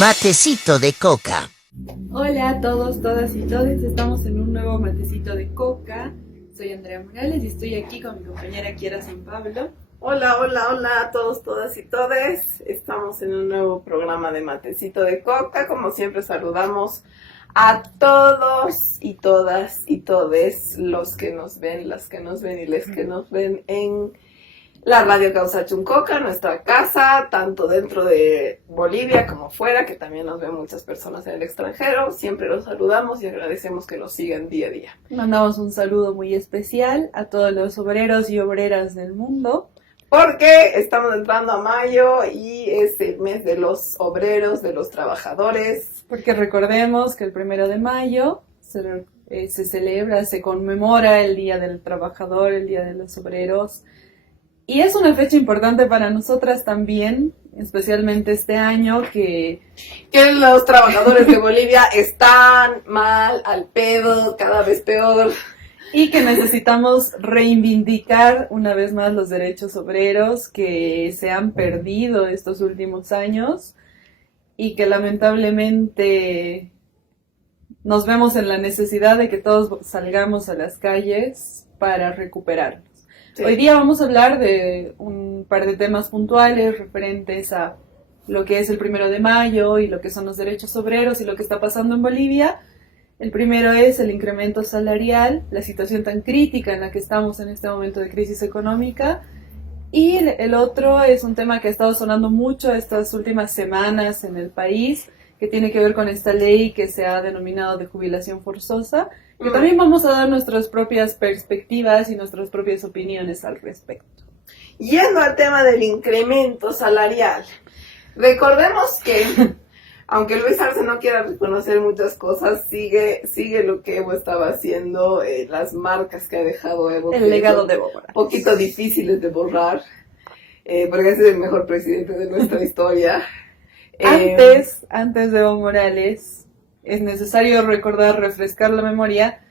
Matecito de coca. Hola a todos, todas y todes, estamos en un nuevo matecito de coca. Soy Andrea Morales y estoy aquí con mi compañera Kiera San Pablo. Hola, hola, hola a todos, todas y todes. Estamos en un nuevo programa de Matecito de Coca. Como siempre saludamos a todos y todas y todes los que nos ven, las que nos ven y les que nos ven en la Radio Causa Chuncoca, nuestra casa, tanto dentro de Bolivia como fuera, que también nos ven muchas personas en el extranjero. Siempre los saludamos y agradecemos que nos sigan día a día. Mandamos un saludo muy especial a todos los obreros y obreras del mundo. Porque estamos entrando a mayo y es el mes de los obreros, de los trabajadores. Porque recordemos que el 1 de mayo se celebra, se conmemora el Día del Trabajador, el Día de los Obreros. Y es una fecha importante para nosotras también, especialmente este año que los trabajadores de Bolivia están mal, al pedo, cada vez peor. Y que necesitamos reivindicar una vez más los derechos obreros que se han perdido estos últimos años y que lamentablemente nos vemos en la necesidad de que todos salgamos a las calles para recuperarlos. Sí. Hoy día vamos a hablar de un par de temas puntuales referentes a lo que es el 1 de mayo y lo que son los derechos obreros y lo que está pasando en Bolivia. El primero es el incremento salarial, la situación tan crítica en la que estamos en este momento de crisis económica. Y el otro es un tema que ha estado sonando mucho estas últimas semanas en el país, que tiene que ver con esta ley que se ha denominado de jubilación forzosa, que también vamos a dar nuestras propias perspectivas y nuestras propias opiniones al respecto. Yendo al tema del incremento salarial, recordemos que aunque Luis Arce no quiera reconocer muchas cosas, sigue lo que Evo estaba haciendo, las marcas que ha dejado Evo. El legado de Evo Morales. Un poquito difíciles de borrar, porque es el mejor presidente de nuestra historia. Antes de Evo Morales, es necesario refrescar la memoria,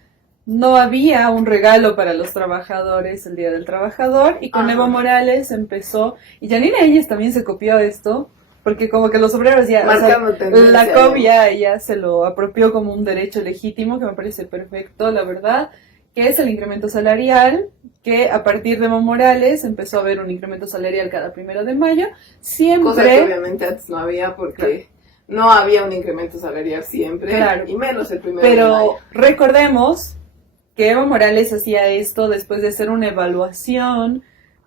no había un regalo para los trabajadores el Día del Trabajador, y con Evo Morales empezó, y Yanina Áñez también se copió esto, porque como que los obreros ya, la COP ya se lo apropió como un derecho legítimo, que me parece perfecto, la verdad, que es el incremento salarial, que a partir de Evo Morales empezó a haber un incremento salarial cada 1 de mayo, siempre... Cosa que obviamente antes no había, porque no había un incremento salarial siempre, claro, y menos el 1 de mayo. Pero recordemos que Evo Morales hacía esto después de hacer una evaluación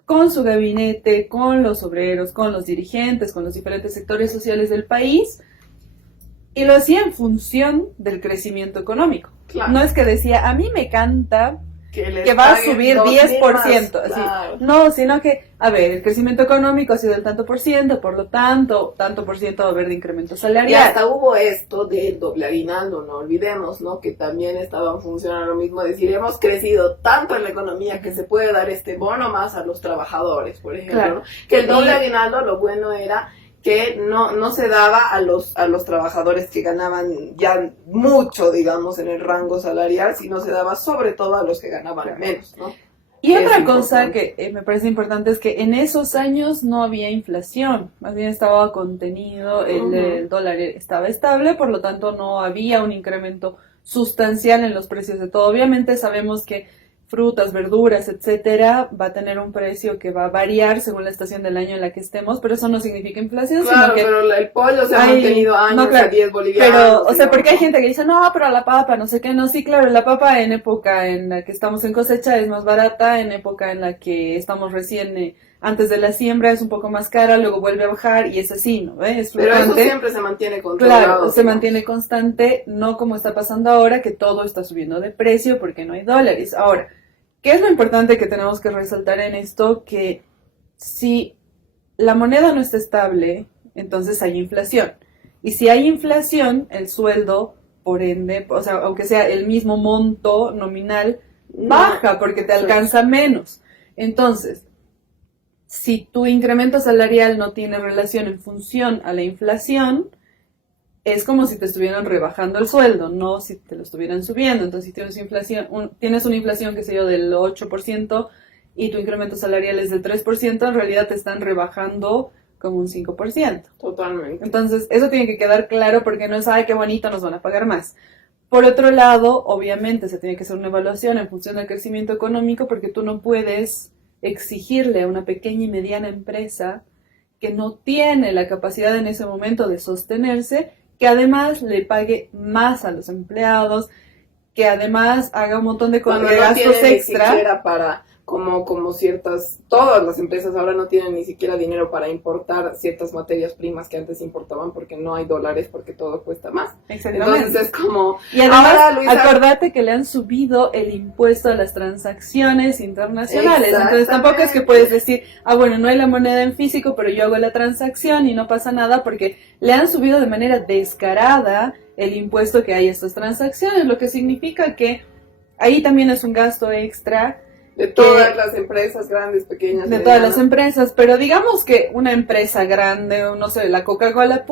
con su gabinete, con los obreros, con los dirigentes, con los diferentes sectores sociales del país, y lo hacía en función del crecimiento económico. Claro. No es que decía, a mí me canta que va a subir 10%, así. Claro. No, sino que, a ver, el crecimiento económico ha sido el tanto por ciento, por lo tanto por ciento va a haber de incremento salarial. Y hasta hubo esto del doble aguinaldo, no olvidemos, ¿no? Que también estaba funcionando lo mismo, decir, hemos crecido tanto en la economía que se puede dar este bono más a los trabajadores, por ejemplo, claro, ¿no? Que el doble aguinaldo, lo bueno era que no se daba a los trabajadores que ganaban ya mucho, digamos, en el rango salarial, sino se daba sobre todo a los que ganaban menos, ¿no? Y otra cosa que me parece importante es que en esos años no había inflación, más bien estaba contenido, el dólar estaba estable, por lo tanto no había un incremento sustancial en los precios de todo. Obviamente sabemos que frutas, verduras, etcétera, va a tener un precio que va a variar según la estación del año en la que estemos, pero eso no significa inflación, claro, sino que... pero el pollo se ha mantenido años a 10 bolivianos. Pero, o sea, porque hay gente que dice, no, pero la papa, no sé qué, no, sí, claro, la papa en época en la que estamos en cosecha es más barata, en época en la que estamos recién... antes de la siembra es un poco más cara, luego vuelve a bajar y es así, ¿no? Es pero eso siempre se mantiene controlado. Claro, se mantiene constante, no como está pasando ahora, que todo está subiendo de precio porque no hay dólares. Ahora, ¿qué es lo importante que tenemos que resaltar en esto? Que si la moneda no está estable, entonces hay inflación. Y si hay inflación, el sueldo, por ende, o sea, aunque sea el mismo monto nominal, baja porque te alcanza menos. Entonces, si tu incremento salarial no tiene relación en función a la inflación, es como si te estuvieran rebajando el sueldo, no si te lo estuvieran subiendo. Entonces, si tienes tienes una inflación, qué sé yo, del 8% y tu incremento salarial es del 3%, en realidad te están rebajando como un 5%. Totalmente. Entonces, eso tiene que quedar claro porque no es, ay, qué bonito, nos van a pagar más. Por otro lado, obviamente se tiene que hacer una evaluación en función del crecimiento económico porque tú no puedes exigirle a una pequeña y mediana empresa que no tiene la capacidad en ese momento de sostenerse, que además le pague más a los empleados, que además haga un montón de Cuando gastos no tienen ni extra. siquiera para, como ciertas, todas las empresas ahora no tienen ni siquiera dinero para importar ciertas materias primas que antes importaban porque no hay dólares, porque todo cuesta más. Exactamente. Entonces es como... Y además, ahora, Luisa, acordate que le han subido el impuesto a las transacciones internacionales. Entonces tampoco es que Exactamente. puedes decir, ah, bueno, no hay la moneda en físico, pero yo hago la transacción y no pasa nada porque le han subido de manera descarada el impuesto que hay a estas transacciones, lo que significa que ahí también es un gasto extra de todas las empresas, grandes, pequeñas, de medianas. todas las empresas, pero digamos que una empresa grande, o no sé, la Coca-Cola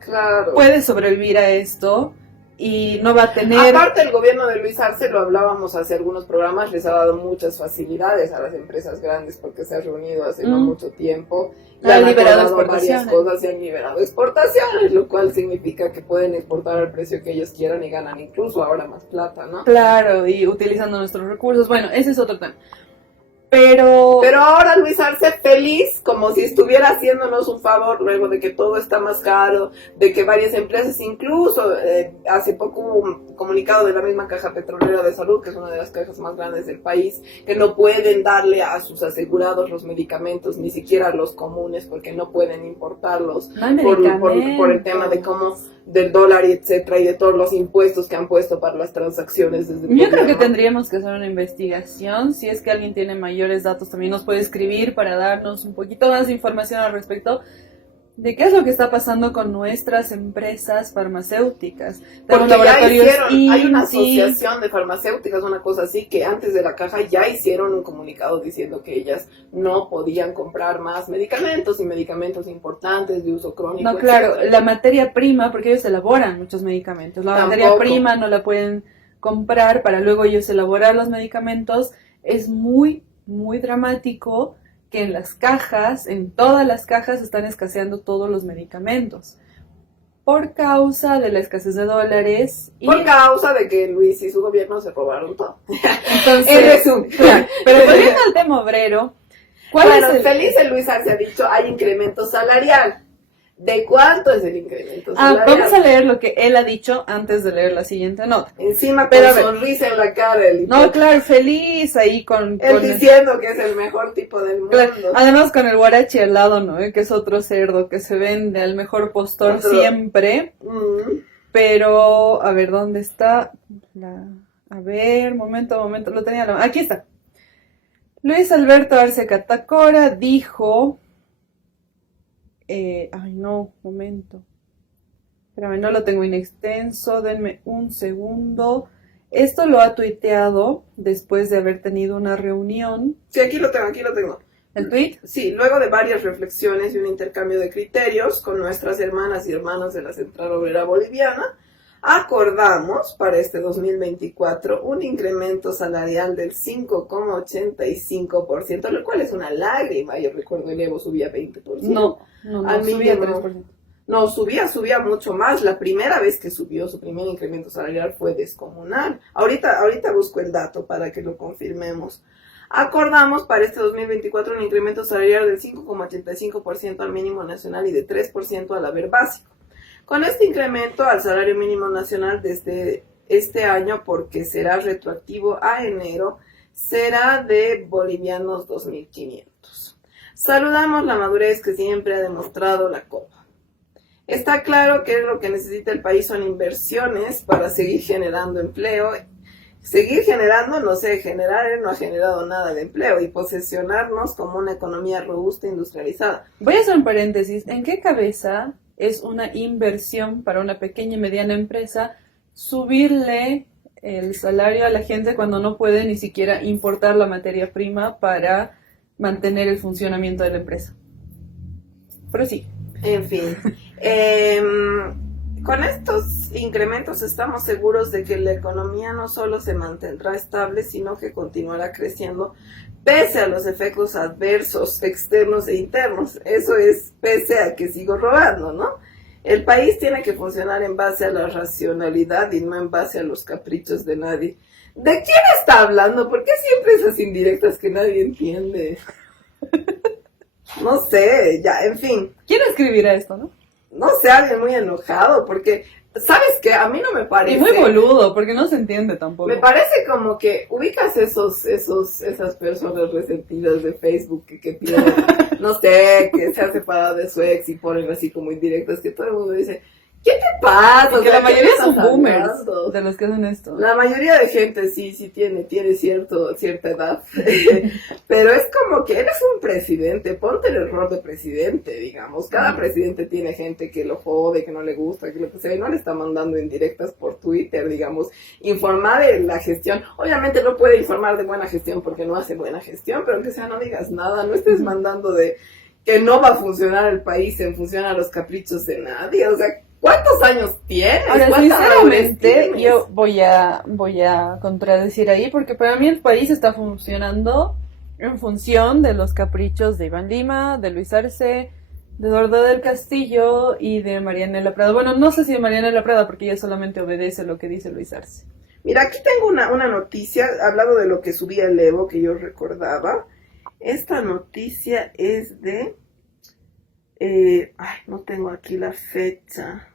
Claro. puede sobrevivir a esto y no va a tener... Aparte, el gobierno de Luis Arce, lo hablábamos hace algunos programas, les ha dado muchas facilidades a las empresas grandes porque se ha reunido hace no mucho tiempo y Han liberado acordado varias exportaciones. cosas y han liberado exportaciones, lo cual significa que pueden exportar al precio que ellos quieran y ganan incluso ahora más plata, ¿no? Claro, y utilizando nuestros recursos. Bueno, ese es otro tema. Pero ahora Luis Arce feliz, como si estuviera haciéndonos un favor luego de que todo está más caro, de que varias empresas, incluso hace poco hubo un comunicado de la misma Caja Petrolera de Salud, que es una de las cajas más grandes del país, que no pueden darle a sus asegurados los medicamentos, ni siquiera los comunes, porque no pueden importarlos no hay por medicamentos. el tema de cómo del dólar, etcétera, y de todos los impuestos que han puesto para las transacciones desde el Yo creo que gobierno. tendríamos que hacer una investigación. Si es que alguien tiene mayores datos, también nos puede escribir para darnos un poquito más de información al respecto de qué es lo que está pasando con nuestras empresas farmacéuticas. Porque ya laboratorios hicieron, hay una INSI. asociación de farmacéuticas, una cosa así, que antes de la caja ya hicieron un comunicado diciendo que ellas no podían comprar más medicamentos y medicamentos importantes de uso crónico. No, claro, etcétera. la materia prima, porque ellos elaboran muchos medicamentos, la materia Tampoco. prima no la pueden comprar para luego ellos elaborar los medicamentos. Es muy, muy dramático que en las cajas, en todas las cajas, están escaseando todos los medicamentos por causa de la escasez de dólares. Y Por causa de que Luis y su gobierno se robaron todo. entonces, En resumen. claro, pero volviendo al tema obrero, ¿cuál Bueno, es el... feliz el Luis Arce ha dicho, hay incremento salarial. ¿De cuánto es el incremento Ah, salarial? vamos a leer lo que él ha dicho antes de leer la siguiente nota. Encima Pero, a con ver. sonrisa en la cara. El No, claro, feliz ahí con... él con diciendo que es el mejor tipo del mundo. Claro, además con el guarachi al lado, ¿no? Que es otro cerdo que se vende al mejor postor Otro. siempre. Mm. Pero, a ver, ¿dónde está? A ver, momento, lo tenía. Aquí está. Luis Alberto Arce Catacora dijo... ay, no, momento. Espérame, no lo tengo en extenso, denme un segundo. Esto lo ha tuiteado después de haber tenido una reunión. Sí, aquí lo tengo. ¿El tweet? Sí, luego de varias reflexiones y un intercambio de criterios con nuestras hermanas y hermanos de la Central Obrera Boliviana, acordamos para este 2024 un incremento salarial del 5,85%, lo cual es una lágrima. Yo recuerdo el Evo subía 20%. No, Al subía mínimo. 3%. No, subía mucho más. La primera vez que subió su primer incremento salarial fue descomunal. Ahorita busco el dato para que lo confirmemos. Acordamos para este 2024 un incremento salarial del 5,85% al mínimo nacional y de 3% al haber básico. Con este incremento al salario mínimo nacional desde este año, porque será retroactivo a enero, será de bolivianos 2.500. Saludamos la madurez que siempre ha demostrado la COPA. Está claro que lo que necesita el país son inversiones para seguir generando empleo. Seguir generando, no sé, generar, él no ha generado nada de empleo y posesionarnos como una economía robusta e industrializada. Voy a hacer un paréntesis. ¿En qué cabeza es una inversión para una pequeña y mediana empresa subirle el salario a la gente cuando no puede ni siquiera importar la materia prima para mantener el funcionamiento de la empresa? Pero sí. En fin, Con estos incrementos estamos seguros de que la economía no solo se mantendrá estable, sino que continuará creciendo pese a los efectos adversos externos e internos. Eso es pese a que sigo robando, ¿no? El país tiene que funcionar en base a la racionalidad y no en base a los caprichos de nadie. ¿De quién está hablando? ¿Por qué siempre esas indirectas que nadie entiende? No sé, ya, en fin. ¿Quién escribirá esto, no? No sé, alguien muy enojado, porque, ¿sabes qué? A mí no me parece... Y muy boludo, porque no se entiende tampoco. Me parece como que ubicas esas personas resentidas de Facebook que piden, no sé, que se han separado de su ex y ponen así como indirectas, que todo el mundo dice, ¿qué te pasa? Y que la mayoría son boomers hablando? de los que hacen esto. La mayoría de gente sí tiene cierta edad, pero es como que eres un presidente, ponte el rol de presidente, digamos. Cada presidente tiene gente que lo jode, que no le gusta, que lo que sea, y no le está mandando indirectas por Twitter, digamos. Informar de la gestión, obviamente no puede informar de buena gestión porque no hace buena gestión, pero aunque sea no digas nada, no estés mandando de que no va a funcionar el país en función a los caprichos de nadie, o sea, ¿cuántos años tienes? Ahora, ¿Cuánta madurez sinceramente, tienes? yo voy a contradecir ahí, porque para mí el país está funcionando en función de los caprichos de Iván Lima, de Luis Arce, de Eduardo del Castillo y de Marianela Prada. Bueno, no sé si de Marianela Prada, porque ella solamente obedece lo que dice Luis Arce. Mira, aquí tengo una noticia, hablado de lo que subía el Evo, que yo recordaba. Esta noticia es de... no tengo aquí la fecha.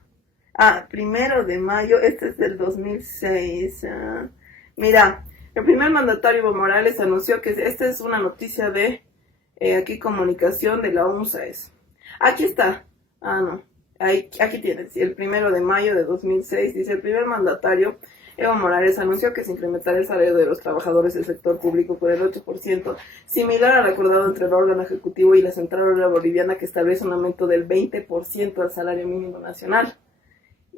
1 de mayo, este es del 2006. Mira, el primer mandatario Evo Morales anunció que esta es una noticia de aquí comunicación de la UNSAES. Aquí está. No. Aquí tienes. El 1 de mayo de 2006 dice: el primer mandatario Evo Morales anunció que se incrementará el salario de los trabajadores del sector público por el 8%, similar al acordado entre el órgano ejecutivo y la Central Obrera Boliviana, que establece un aumento del 20% al salario mínimo nacional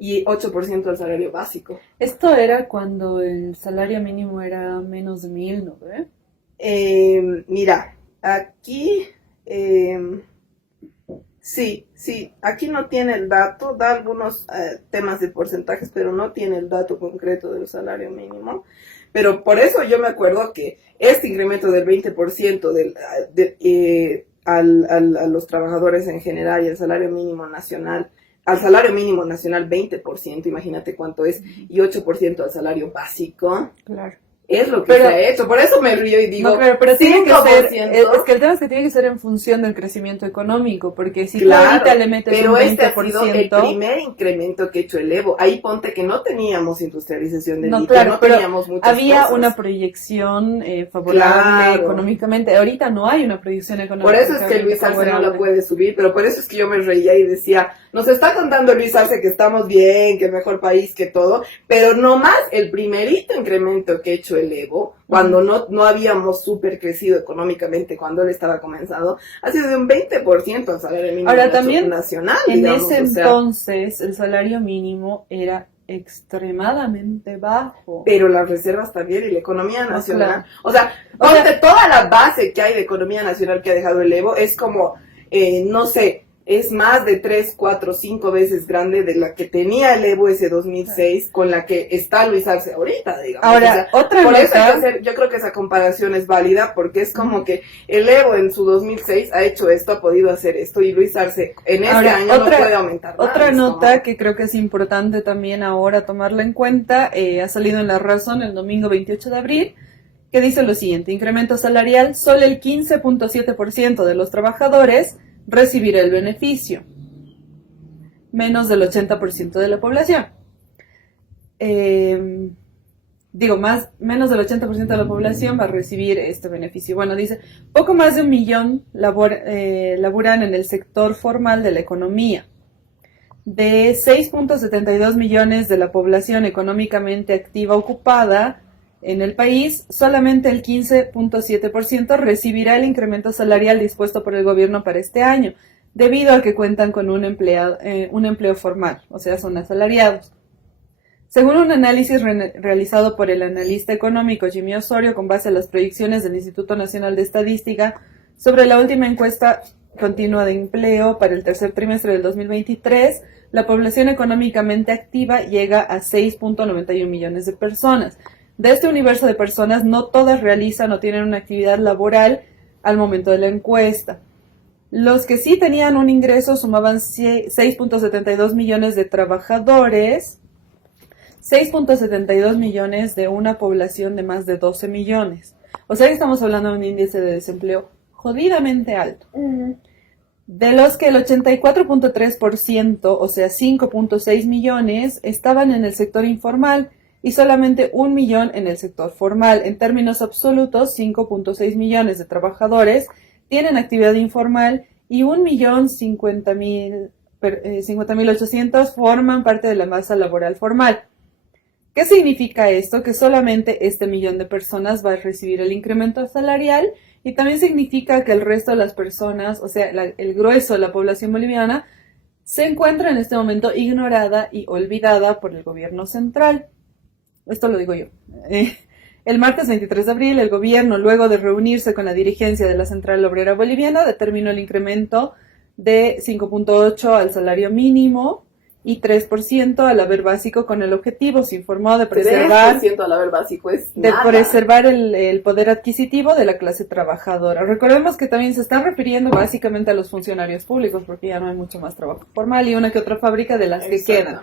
y 8% al salario básico. Esto era cuando el salario mínimo era menos de 1,000, ¿no? Mira, aquí... Sí, aquí no tiene el dato, da algunos temas de porcentajes, pero no tiene el dato concreto del salario mínimo. Pero por eso yo me acuerdo que este incremento del 20% a los trabajadores en general y al salario mínimo nacional 20%, imagínate cuánto es, y 8% al salario básico. Claro. Es lo que se ha hecho, por eso me río y digo, no, pero tiene que ser, 5%. es que el tema es que tiene que ser en función del crecimiento económico, porque si tú ahorita le metes pero un 20%... este ha sido el primer incremento que ha hecho el Evo. Ahí ponte que no teníamos industrialización del litio, claro, no teníamos muchas había cosas. Una proyección favorable económicamente. Ahorita no hay una proyección económica. Por eso es que Luis Arce no la puede subir, pero por eso es que yo me reía y decía, nos está contando Luis Arce que estamos bien, que el mejor país, que todo, pero nomás el primerito incremento que ha hecho el Evo, cuando no habíamos súper crecido económicamente, cuando él estaba comenzando, ha sido de un 20% al salario mínimo nacional. En ese entonces, el salario mínimo era extremadamente bajo. Pero las reservas también y la economía nacional. Claro. O sea, toda la base que hay de economía nacional que ha dejado el Evo es como, no sé, es más de 3, 4, 5 veces grande de la que tenía el Evo ese 2006 con la que está Luis Arce ahorita, digamos. Ahora, otra por eso hay que hacer, yo creo que esa comparación es válida porque es como que el Evo en su 2006 ha hecho esto, ha podido hacer esto y Luis Arce en este año no puede aumentar nada. Otra nota que creo que es importante también ahora tomarla en cuenta, ha salido en La Razón el domingo 28 de abril, que dice lo siguiente: incremento salarial, solo el 15.7% de los trabajadores recibirá el beneficio, menos del 80% de la población. Menos del 80% de la población va a recibir este beneficio. Bueno, dice, poco más de 1 millón laburan en el sector formal de la economía. De 6.72 millones de la población económicamente activa ocupada en el país, solamente el 15.7% recibirá el incremento salarial dispuesto por el gobierno para este año, debido a que cuentan con un empleo formal, o sea, son asalariados. Según un análisis realizado por el analista económico Jimmy Osorio con base a las proyecciones del Instituto Nacional de Estadística sobre la última encuesta continua de empleo para el tercer trimestre del 2023, la población económicamente activa llega a 6.91 millones de personas. De este universo de personas, no todas realizan o tienen una actividad laboral al momento de la encuesta. Los que sí tenían un ingreso sumaban 6.72 millones de trabajadores, 6.72 millones de una población de más de 12 millones. O sea que estamos hablando de un índice de desempleo jodidamente alto. De los que el 84.3%, o sea 5.6 millones, estaban en el sector informal y solamente 1 millón en el sector formal. En términos absolutos, 5.6 millones de trabajadores tienen actividad informal y 1.050.800 forman parte de la masa laboral formal. ¿Qué significa esto? Que solamente este millón de personas va a recibir el incremento salarial y también significa que el resto de las personas, o sea, el grueso de la población boliviana, se encuentra en este momento ignorada y olvidada por el gobierno central. Esto lo digo yo. El martes 23 de abril, el gobierno, luego de reunirse con la dirigencia de la Central Obrera Boliviana, determinó el incremento de 5.8 al salario mínimo y 3% al haber básico con el objetivo, se informó, de preservar, 3% al haber básico es de nada. preservar el poder adquisitivo de la clase trabajadora. Recordemos que también se están refiriendo básicamente a los funcionarios públicos, porque ya no hay mucho más trabajo formal y una que otra fábrica de las que quedan.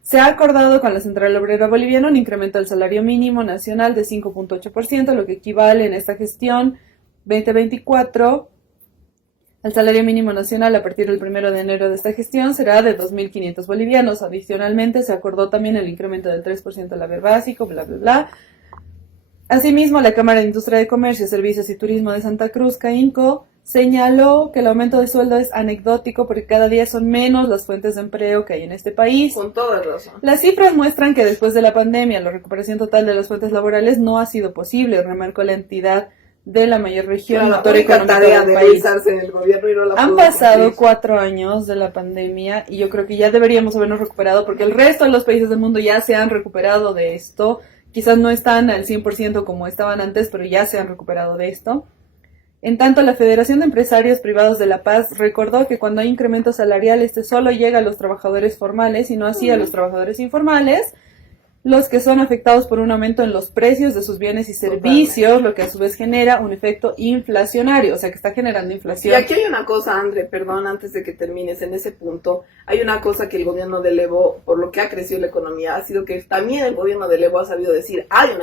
Se ha acordado con la Central Obrera Boliviana un incremento del salario mínimo nacional de 5.8%, lo que equivale en esta gestión 2024 al salario mínimo nacional a partir del 1 de enero de esta gestión será de 2.500 bolivianos. Adicionalmente, se acordó también el incremento del 3% al haber básico, bla, bla, bla. Asimismo, la Cámara de Industria de Comercio, Servicios y Turismo de Santa Cruz, CAINCO, señaló que el aumento de sueldo es anecdótico porque cada día son menos las fuentes de empleo que hay en este país. Con toda razón. Las cifras muestran que después de la pandemia, la recuperación total de las fuentes laborales no ha sido posible, remarcó la entidad de la mayor región motor económico del país. En el gobierno y no la Han pasado 4 años de la pandemia y yo creo que ya deberíamos habernos recuperado porque el resto de los países del mundo ya se han recuperado de esto. Quizás no están al 100% como estaban antes, pero ya se han recuperado de esto. En tanto, la Federación de Empresarios Privados de La Paz recordó que cuando hay incremento salarial, este solo llega a los trabajadores formales y no así a los trabajadores informales, los que son afectados por un aumento en los precios de sus bienes y servicios, lo que a su vez genera un efecto inflacionario, o sea que está generando inflación. Y aquí hay una cosa, André, perdón, antes de que termines en ese punto, hay una cosa que el gobierno de Levo, por lo que ha crecido la economía, ha sido que también el gobierno de Levo ha sabido decir, hay un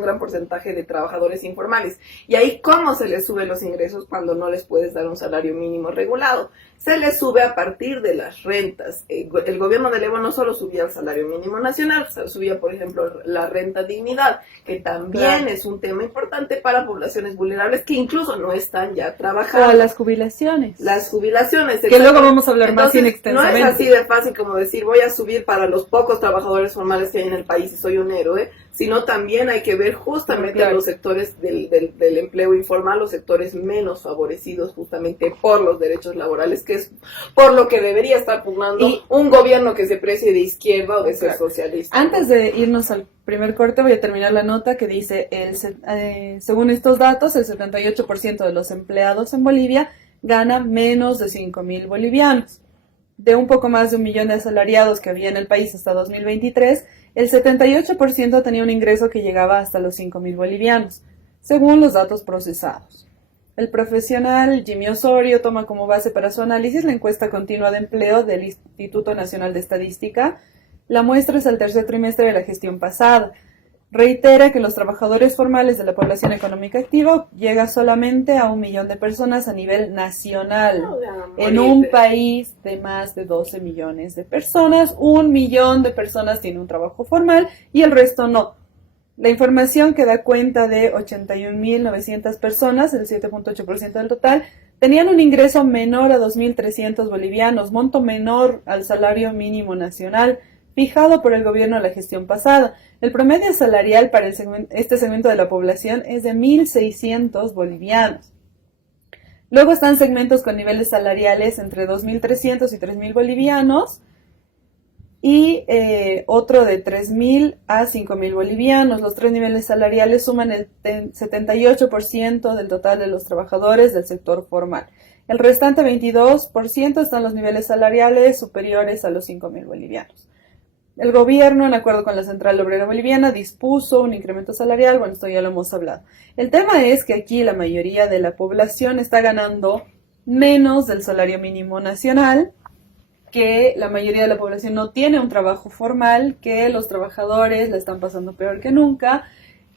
gran porcentaje de trabajadores informales, y ahí cómo se les sube los ingresos cuando no les puedes dar un salario mínimo regulado. Se les sube a partir de las rentas. El gobierno de Levo no solo subía el salario mínimo nacional, subía, por ejemplo, la renta dignidad, que también es un tema importante para poblaciones vulnerables que incluso no están ya trabajando. O las jubilaciones. Las jubilaciones. Que luego vamos a hablar más extensamente. No es así de fácil como decir, voy a subir para los pocos trabajadores formales que hay en el país y soy un héroe, sino también hay que ver justamente los sectores del empleo informal, los sectores menos favorecidos justamente por los derechos laborales, que es por lo que debería estar pugnando un gobierno que se precie de izquierda o de ser socialista. Antes de irnos al primer corte voy a terminar la nota que dice, según estos datos, el 78% de los empleados en Bolivia gana menos de 5.000 bolivianos. De un poco más de 1 millón de asalariados que había en el país hasta 2023, el 78% tenía un ingreso que llegaba hasta los 5.000 bolivianos, según los datos procesados. El profesional Jimmy Osorio toma como base para su análisis la encuesta continua de empleo del Instituto Nacional de Estadística. La muestra es el tercer trimestre de la gestión pasada. Reitera que los trabajadores formales de la población económica activa llega solamente a 1 millón de personas a nivel nacional. En un país de más de 12 millones de personas, 1 millón de personas tiene un trabajo formal y el resto no. La información que da cuenta de 81.900 personas, el 7.8% del total, tenían un ingreso menor a 2.300 bolivianos, monto menor al salario mínimo nacional, fijado por el gobierno de la gestión pasada. El promedio salarial para este segmento de la población es de 1.600 bolivianos. Luego están segmentos con niveles salariales entre 2.300 y 3.000 bolivianos y otro de 3.000 a 5.000 bolivianos. Los tres niveles salariales suman el 78% del total de los trabajadores del sector formal. El restante 22% están los niveles salariales superiores a los 5.000 bolivianos. El gobierno, en acuerdo con la Central Obrera Boliviana, dispuso un incremento salarial. Bueno, esto ya lo hemos hablado. El tema es que aquí la mayoría de la población está ganando menos del salario mínimo nacional, que la mayoría de la población no tiene un trabajo formal, que los trabajadores la están pasando peor que nunca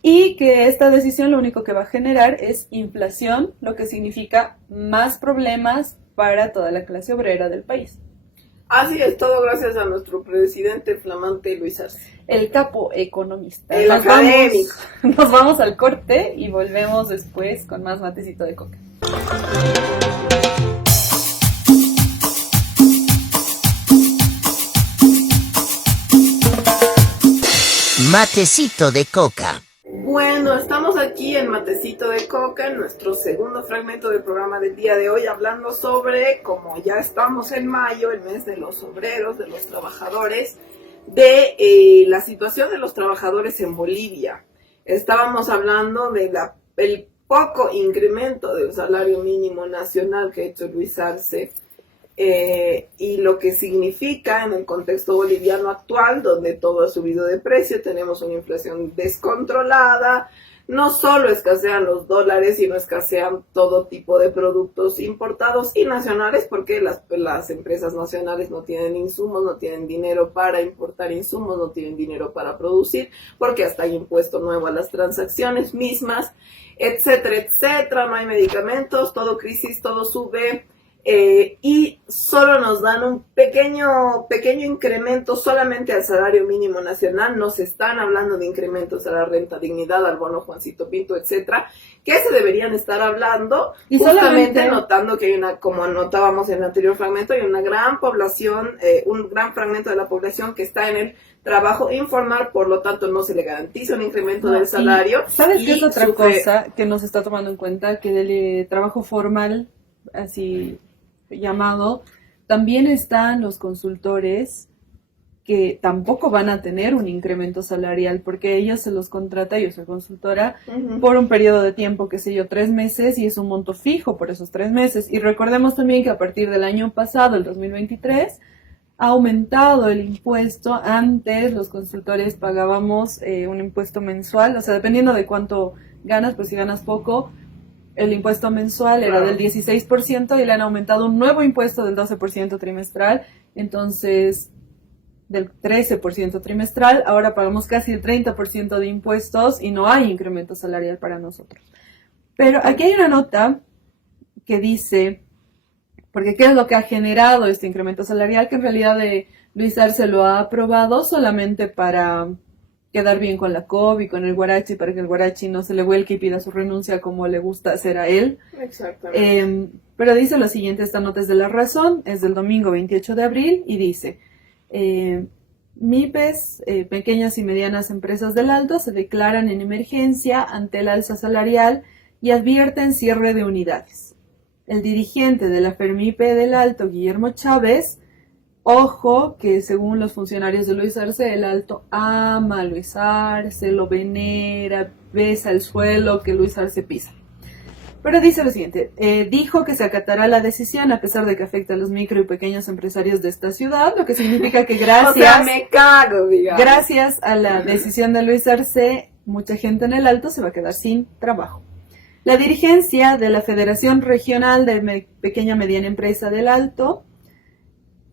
y que esta decisión lo único que va a generar es inflación, lo que significa más problemas para toda la clase obrera del país. Así es, todo gracias a nuestro presidente flamante Luis Arce. El capo economista. El académico. Nos vamos al corte y volvemos después con más matecito de coca. Matecito de coca. Bueno, estamos aquí en Matecito de Coca, en nuestro segundo fragmento del programa del día de hoy, hablando sobre, como ya estamos en mayo, el mes de los obreros, de los trabajadores, de la situación de los trabajadores en Bolivia. Estábamos hablando de el poco incremento del salario mínimo nacional que ha hecho Luis Arce, y lo que significa en el contexto boliviano actual, donde todo ha subido de precio, tenemos una inflación descontrolada, no solo escasean los dólares, sino escasean todo tipo de productos importados y nacionales, porque las empresas nacionales no tienen insumos, no tienen dinero para importar insumos, no tienen dinero para producir, porque hasta hay impuesto nuevo a las transacciones mismas, etcétera, etcétera, no hay medicamentos, todo crisis, todo sube. Y solo nos dan un pequeño incremento solamente al salario mínimo nacional. Nos están hablando de incrementos a la renta dignidad, al bono Juancito Pinto, etcétera, que se deberían estar hablando, y justamente notando que hay como notábamos en el anterior fragmento, hay una gran población, un gran fragmento de la población que está en el trabajo informal, por lo tanto no se le garantiza un incremento del salario. ¿Sabes qué es otra cosa que nos está tomando en cuenta? Que del trabajo formal, así llamado, también están los consultores que tampoco van a tener un incremento salarial porque ellos se los contrata, yo soy consultora, por un periodo de tiempo, qué sé yo, 3 meses, y es un monto fijo por esos 3 meses. Y recordemos también que a partir del año pasado, el 2023, ha aumentado el impuesto. Antes los consultores pagábamos un impuesto mensual, o sea, dependiendo de cuánto ganas, pues si ganas poco, el impuesto mensual era del 16% y le han aumentado un nuevo impuesto del 12% trimestral, entonces del 13% trimestral, ahora pagamos casi el 30% de impuestos y no hay incremento salarial para nosotros. Pero aquí hay una nota que dice, porque ¿qué es lo que ha generado este incremento salarial? Que en realidad Luis Arce lo ha aprobado solamente para quedar bien con la COB y con el Guarachi, para que el Guarachi no se le vuelque y pida su renuncia como le gusta hacer a él. Exactamente. Pero dice lo siguiente, esta nota es de La Razón, es del domingo 28 de abril, y dice, MIPES, pequeñas y medianas empresas del Alto, se declaran en emergencia ante el alza salarial y advierten cierre de unidades. El dirigente de la Fermipe del Alto, Guillermo Chávez, ojo, que según los funcionarios de Luis Arce, el Alto ama a Luis Arce, lo venera, besa el suelo que Luis Arce pisa. Pero dice lo siguiente, dijo que se acatará la decisión a pesar de que afecta a los micro y pequeños empresarios de esta ciudad, lo que significa que gracias, o sea, me cago, digamos, gracias a la decisión de Luis Arce, mucha gente en el Alto se va a quedar sin trabajo. La dirigencia de la Federación Regional de Pequeña y Mediana Empresa del Alto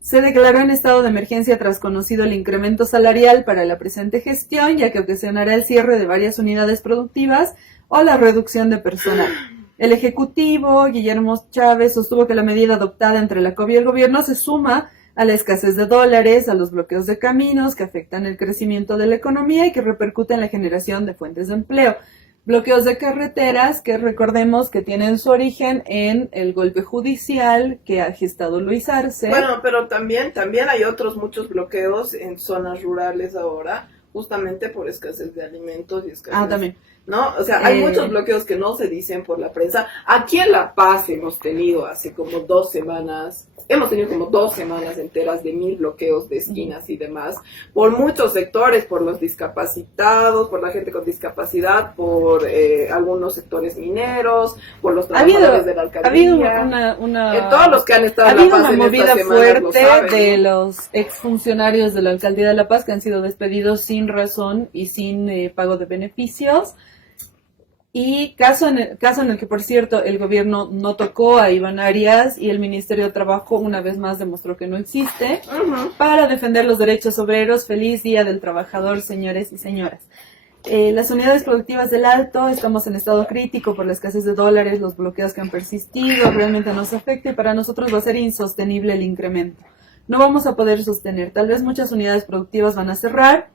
se declaró en estado de emergencia tras conocido el incremento salarial para la presente gestión, ya que ocasionará el cierre de varias unidades productivas o la reducción de personal. El ejecutivo, Guillermo Chávez, sostuvo que la medida adoptada entre la COB y el gobierno se suma a la escasez de dólares, a los bloqueos de caminos que afectan el crecimiento de la economía y que repercuten en la generación de fuentes de empleo. Bloqueos de carreteras que recordemos que tienen su origen en el golpe judicial que ha gestado Luis Arce. Bueno, pero también hay otros muchos bloqueos en zonas rurales ahora, justamente por escasez de alimentos y escasez. También. ¿No? O sea, hay muchos bloqueos que no se dicen por la prensa. Aquí en La Paz hemos tenido hace como 2 semanas hemos tenido como 2 semanas enteras de 1000 bloqueos de esquinas y demás, por muchos sectores, por los discapacitados, por la gente con discapacidad, por algunos sectores mineros, por los trabajadores de la alcaldía. Ha habido todos los que han estado en La Paz en movida estas semanas lo fuerte saben, de ¿no? los exfuncionarios de la alcaldía de La Paz que han sido despedidos sin razón y sin pago de beneficios. Y caso en el que, por cierto, el gobierno no tocó a Iván Arias y el Ministerio de Trabajo una vez más demostró que no existe para defender los derechos obreros. Feliz Día del Trabajador, señores y señoras. Las unidades productivas del Alto estamos en estado crítico por la escasez de dólares, los bloqueos que han persistido, realmente nos afecta y para nosotros va a ser insostenible el incremento. No vamos a poder sostener, tal vez muchas unidades productivas van a cerrar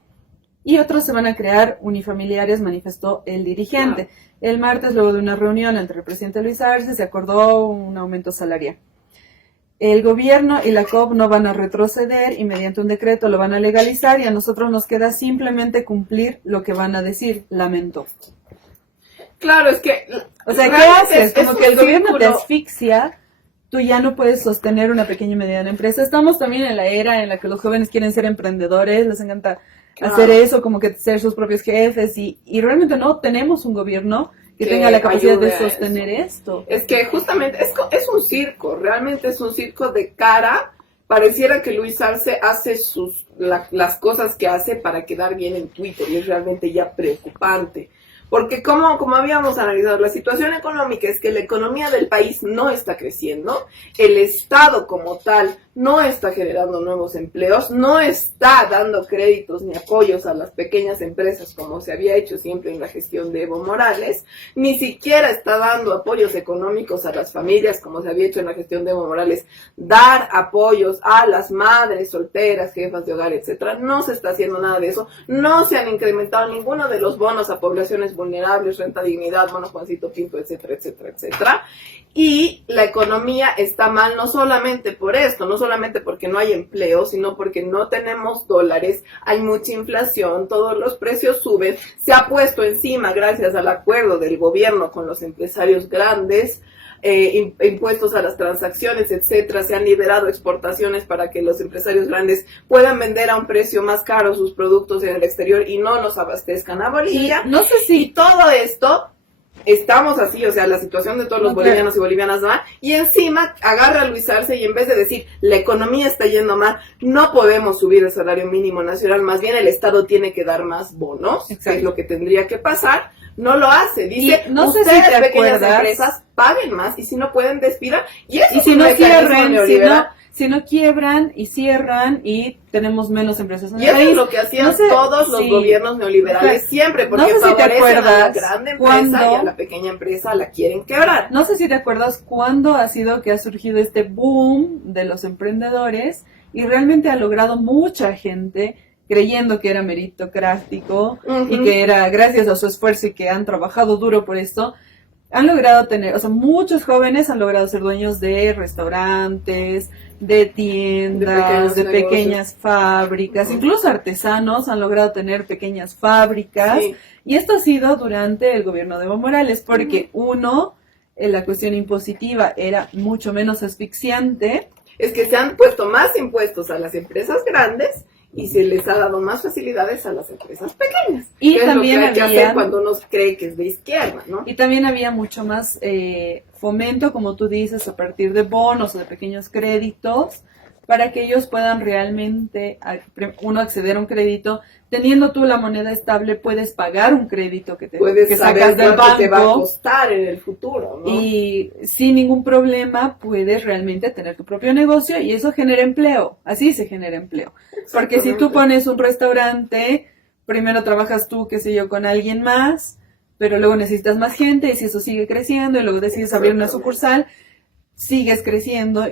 y otros se van a crear unifamiliares, manifestó el dirigente. El martes, luego de una reunión entre el presidente Luis Arce, se acordó un aumento salarial. El gobierno y la COP no van a retroceder y mediante un decreto lo van a legalizar y a nosotros nos queda simplemente cumplir lo que van a decir, lamentó. Claro, es que... O sea, ¿qué haces? Como que el gobierno te asfixia, tú ya no puedes sostener una pequeña y mediana empresa. Estamos también en la era en la que los jóvenes quieren ser emprendedores, les encanta hacer eso, como que ser sus propios jefes y realmente no tenemos un gobierno que tenga la capacidad de sostener esto. Es que justamente es un circo, realmente es un circo de cara. Pareciera que Luis Arce hace las cosas que hace para quedar bien en Twitter y es realmente ya preocupante. Porque como habíamos analizado, la situación económica es que la economía del país no está creciendo, el Estado como tal no está generando nuevos empleos, no está dando créditos ni apoyos a las pequeñas empresas como se había hecho siempre en la gestión de Evo Morales, ni siquiera está dando apoyos económicos a las familias como se había hecho en la gestión de Evo Morales, dar apoyos a las madres solteras, jefas de hogar, etcétera. No se está haciendo nada de eso, no se han incrementado ninguno de los bonos a poblaciones vulnerables, renta dignidad, bono Juancito Pinto, etcétera, etcétera, etcétera. Y la economía está mal no solamente por esto, no solamente porque no hay empleo, sino porque no tenemos dólares, hay mucha inflación, todos los precios suben, se ha puesto encima, gracias al acuerdo del gobierno con los empresarios grandes, impuestos a las transacciones, etcétera, se han liberado exportaciones para que los empresarios grandes puedan vender a un precio más caro sus productos en el exterior y no nos abastezcan a Bolivia. No sé si y todo esto... Estamos así, o sea, la situación de todos los bolivianos y bolivianas va, y encima agarra a Luis Arce y en vez de decir, la economía está yendo mal, no podemos subir el salario mínimo nacional, más bien el Estado tiene que dar más bonos, que es lo que tendría que pasar, no lo hace, dice, no ustedes, sé si te pequeñas acuerdas, paguen más, y si no pueden despidan, y eso y si es un no mecanismo cierran, neoliberal. si no quiebran y cierran y tenemos menos empresas en Y el eso país. es lo que hacían todos los gobiernos neoliberales siempre, porque favorecen a la grande empresa y a la pequeña empresa la quieren quebrar. No sé si te acuerdas cuándo ha sido que ha surgido este boom de los emprendedores y realmente ha logrado mucha gente creyendo que era meritocrático y que era gracias a su esfuerzo y que han trabajado duro por esto. Han logrado tener, o sea, muchos jóvenes han logrado ser dueños de restaurantes, de tiendas, de pequeñas fábricas, incluso artesanos han logrado tener pequeñas fábricas. Y esto ha sido durante el gobierno de Evo Morales, porque la cuestión impositiva era mucho menos asfixiante. Es que se han puesto más impuestos a las empresas grandes y se les ha dado más facilidades a las empresas pequeñas. Y que también es lo que hay que hacer cuando uno cree que es de izquierda, ¿no? Y también había mucho más fomento, como tú dices, a partir de bonos o de pequeños créditos, para que ellos puedan realmente, acceder a un crédito. Teniendo tú la moneda estable, puedes pagar un crédito que sacas del banco. Te va a costar en el futuro, ¿no? Y sin ningún problema puedes realmente tener tu propio negocio y eso genera empleo. Así se genera empleo. Porque si tú pones un restaurante, primero trabajas tú, qué sé yo, con alguien más, pero luego necesitas más gente y si eso sigue creciendo y luego decides abrir una sucursal, sigues creciendo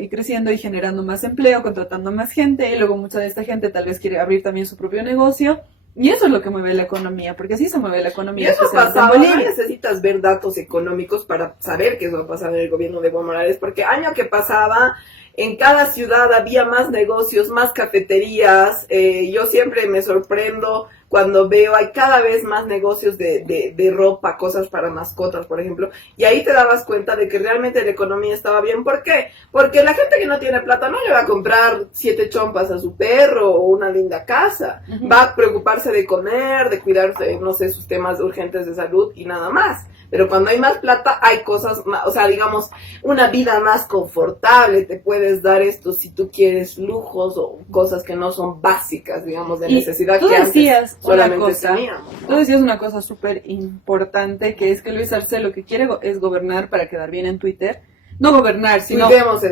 y generando más empleo, contratando más gente y luego mucha de esta gente tal vez quiere abrir también su propio negocio y eso es lo que mueve la economía, porque así se mueve la economía. Y eso pasaba, no necesitas ver datos económicos para saber qué es lo que va a pasar en el gobierno de Evo Morales, porque año que pasaba en cada ciudad había más negocios, más cafeterías. Yo siempre me sorprendo cuando veo, hay cada vez más negocios de ropa, cosas para mascotas, por ejemplo, y ahí te dabas cuenta de que realmente la economía estaba bien. ¿Por qué? Porque la gente que no tiene plata no le va a comprar 7 chompas a su perro o una linda casa, va a preocuparse de comer, de cuidarse, no sé, sus temas urgentes de salud y nada más. Pero cuando hay más plata, hay cosas más, o sea, digamos, una vida más confortable. Te puedes dar esto si tú quieres lujos o cosas que no son básicas, digamos, de necesidad que antes solamente teníamos, ¿no? Tú decías una cosa súper importante, que es que Luis Arce lo que quiere es gobernar para quedar bien en Twitter. No gobernar, sino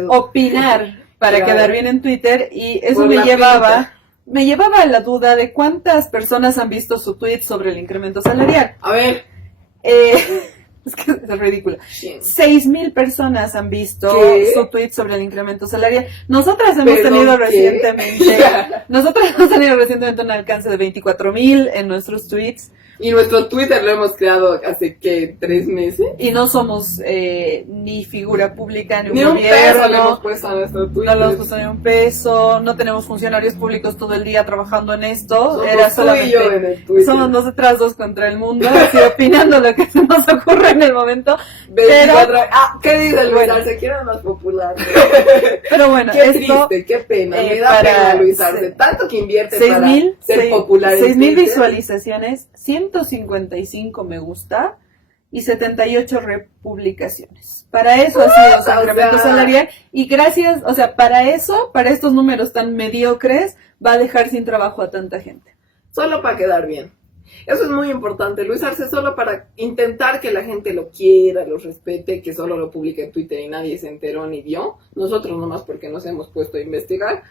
opinar para quedar bien en Twitter. Y eso me llevaba a la duda de cuántas personas han visto su tweet sobre el incremento salarial. A ver. Es que es ridículo. Sí. 6,000 personas han visto su tweet sobre el incremento salarial. Nosotras hemos tenido recientemente un alcance de 24,000 en nuestros tweets. Y nuestro Twitter lo hemos creado hace, ¿qué? 3 meses. Y no somos ni figura pública, ni un peso le hemos puesto a nuestro Twitter. No le hemos puesto ni un peso, no tenemos funcionarios públicos todo el día trabajando en esto. Somos nosotras dos contra el mundo, así opinando lo que se nos ocurre en el momento. ¿Qué dice el Luis Arce? ¿Quién es más popular? Pero bueno, qué triste, qué pena. Me da pena Luis Arce. Tanto que invierte para ser popular en 6,000 visualizaciones, 155 me gusta y 78 republicaciones. Para eso ha sido su incremento salarial, y gracias, o sea, para estos números tan mediocres, va a dejar sin trabajo a tanta gente. Solo para quedar bien. Eso es muy importante. Luis Arce, solo para intentar que la gente lo quiera, lo respete, que solo lo publique en Twitter y nadie se enteró ni vio. Nosotros nomás porque nos hemos puesto a investigar.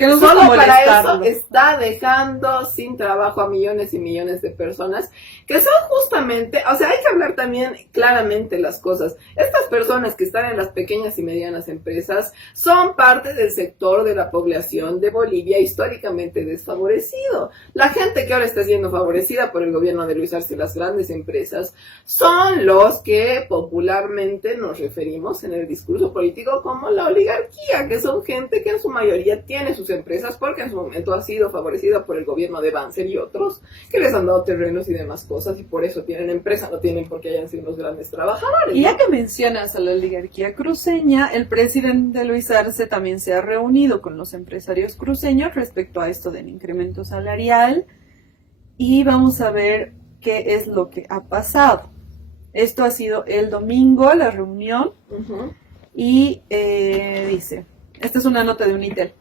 Solo para eso está dejando sin trabajo a millones y millones de personas que son justamente, o sea, hay que hablar también claramente las cosas. Estas personas que están en las pequeñas y medianas empresas son parte del sector de la población de Bolivia históricamente desfavorecido. La gente que ahora está siendo favorecida por el gobierno de Luis Arce y las grandes empresas son los que popularmente nos referimos en el discurso político como la oligarquía, que son gente que en su mayoría tiene sus empresas porque en su momento ha sido favorecida por el gobierno de Banzer y otros que les han dado terrenos y demás cosas, y por eso tienen empresa, no tienen porque hayan sido los grandes trabajadores. Y ya que mencionas a la oligarquía cruceña, el presidente Luis Arce también se ha reunido con los empresarios cruceños respecto a esto del incremento salarial, y vamos a ver qué es lo que ha pasado. Esto ha sido el domingo, la reunión, y dice... Esta es una nota de Unitel.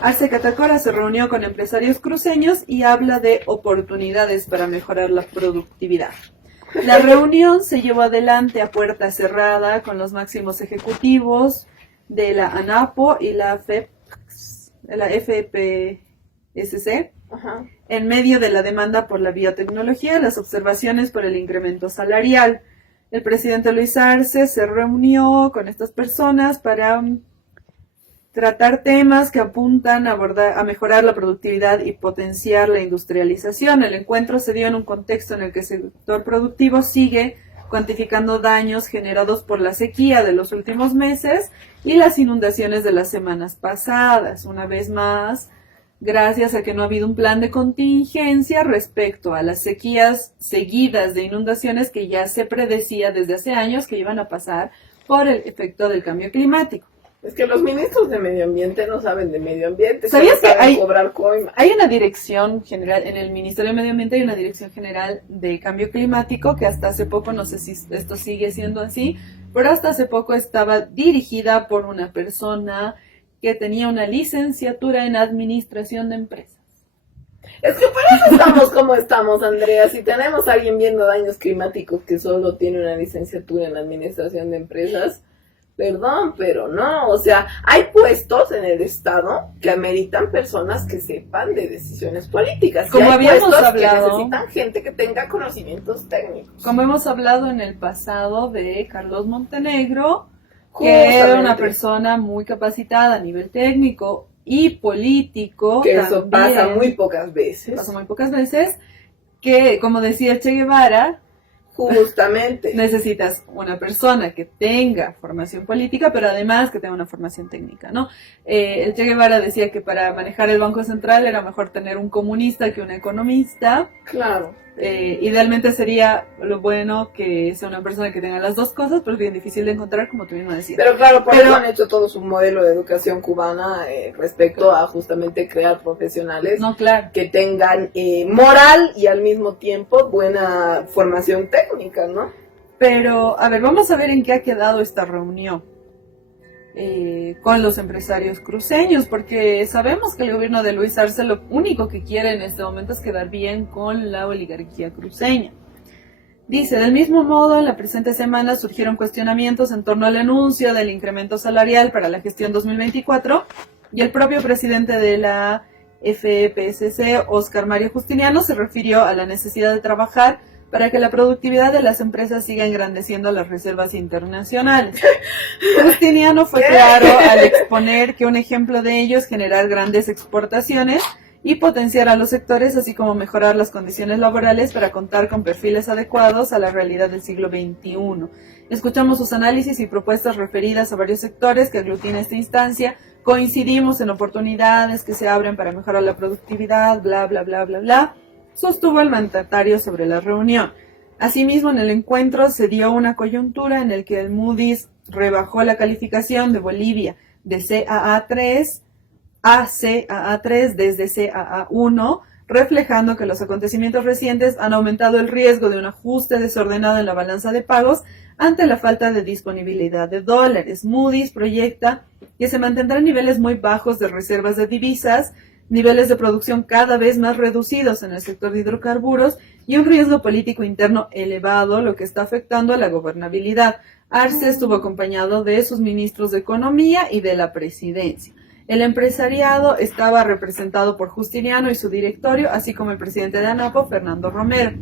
Arce Catacora se reunió con empresarios cruceños y habla de oportunidades para mejorar la productividad. La reunión se llevó adelante a puerta cerrada con los máximos ejecutivos de la ANAPO y la FEPSC, en medio de la demanda por la biotecnología y las observaciones por el incremento salarial. El presidente Luis Arce se reunió con estas personas para tratar temas que apuntan a mejorar la productividad y potenciar la industrialización. El encuentro se dio en un contexto en el que el sector productivo sigue cuantificando daños generados por la sequía de los últimos meses y las inundaciones de las semanas pasadas. Una vez más, gracias a que no ha habido un plan de contingencia respecto a las sequías seguidas de inundaciones que ya se predecía desde hace años que iban a pasar por el efecto del cambio climático. Es que los ministros de medio ambiente no saben de medio ambiente. ¿Sabías que hay una dirección general, en el Ministerio de Medio Ambiente hay una dirección general de cambio climático que hasta hace poco, no sé si esto sigue siendo así, pero hasta hace poco estaba dirigida por una persona que tenía una licenciatura en administración de empresas? Es que por eso estamos como estamos, Andrea. Si tenemos a alguien viendo daños climáticos que solo tiene una licenciatura en administración de empresas... Perdón, pero no, o sea, hay puestos en el Estado que ameritan personas que sepan de decisiones políticas. Como habíamos hablado, que necesitan gente que tenga conocimientos técnicos. Como hemos hablado en el pasado de Carlos Montenegro, que era una persona muy capacitada a nivel técnico y político. Que eso pasa muy pocas veces. Pasa muy pocas veces, que como decía Che Guevara, Justamente. Necesitas una persona que tenga formación política, pero además que tenga una formación técnica, ¿no? El Che Guevara decía que para manejar el Banco Central era mejor tener un comunista que un economista. Claro. Idealmente sería lo bueno que sea una persona que tenga las dos cosas, pero es bien difícil de encontrar, como tú mismo decías. Pero claro, por eso han hecho todo su modelo de educación cubana respecto a justamente crear profesionales que tengan moral y al mismo tiempo buena formación técnica, ¿no? Pero, a ver, vamos a ver en qué ha quedado esta reunión con los empresarios cruceños, porque sabemos que el gobierno de Luis Arce lo único que quiere en este momento es quedar bien con la oligarquía cruceña. Dice, del mismo modo, en la presente semana surgieron cuestionamientos en torno al anuncio del incremento salarial para la gestión 2024 y el propio presidente de la FEPSC, Óscar Mario Justiniano, se refirió a la necesidad de trabajar para que la productividad de las empresas siga engrandeciendo las reservas internacionales. Justiniano fue claro al exponer que un ejemplo de ello es generar grandes exportaciones y potenciar a los sectores, así como mejorar las condiciones laborales para contar con perfiles adecuados a la realidad del siglo XXI. Escuchamos sus análisis y propuestas referidas a varios sectores que aglutina esta instancia. Coincidimos en oportunidades que se abren para mejorar la productividad, bla, bla, bla, bla, bla, sostuvo el mandatario sobre la reunión. Asimismo, en el encuentro se dio una coyuntura en el que el Moody's rebajó la calificación de Bolivia de CAA3 a CAA3 desde CAA1, reflejando que los acontecimientos recientes han aumentado el riesgo de un ajuste desordenado en la balanza de pagos ante la falta de disponibilidad de dólares. Moody's proyecta que se mantendrán niveles muy bajos de reservas de divisas, niveles de producción cada vez más reducidos en el sector de hidrocarburos y un riesgo político interno elevado, lo que está afectando a la gobernabilidad. Arce estuvo acompañado de sus ministros de Economía y de la Presidencia. El empresariado estaba representado por Justiniano y su directorio, así como el presidente de ANAPO, Fernando Romero.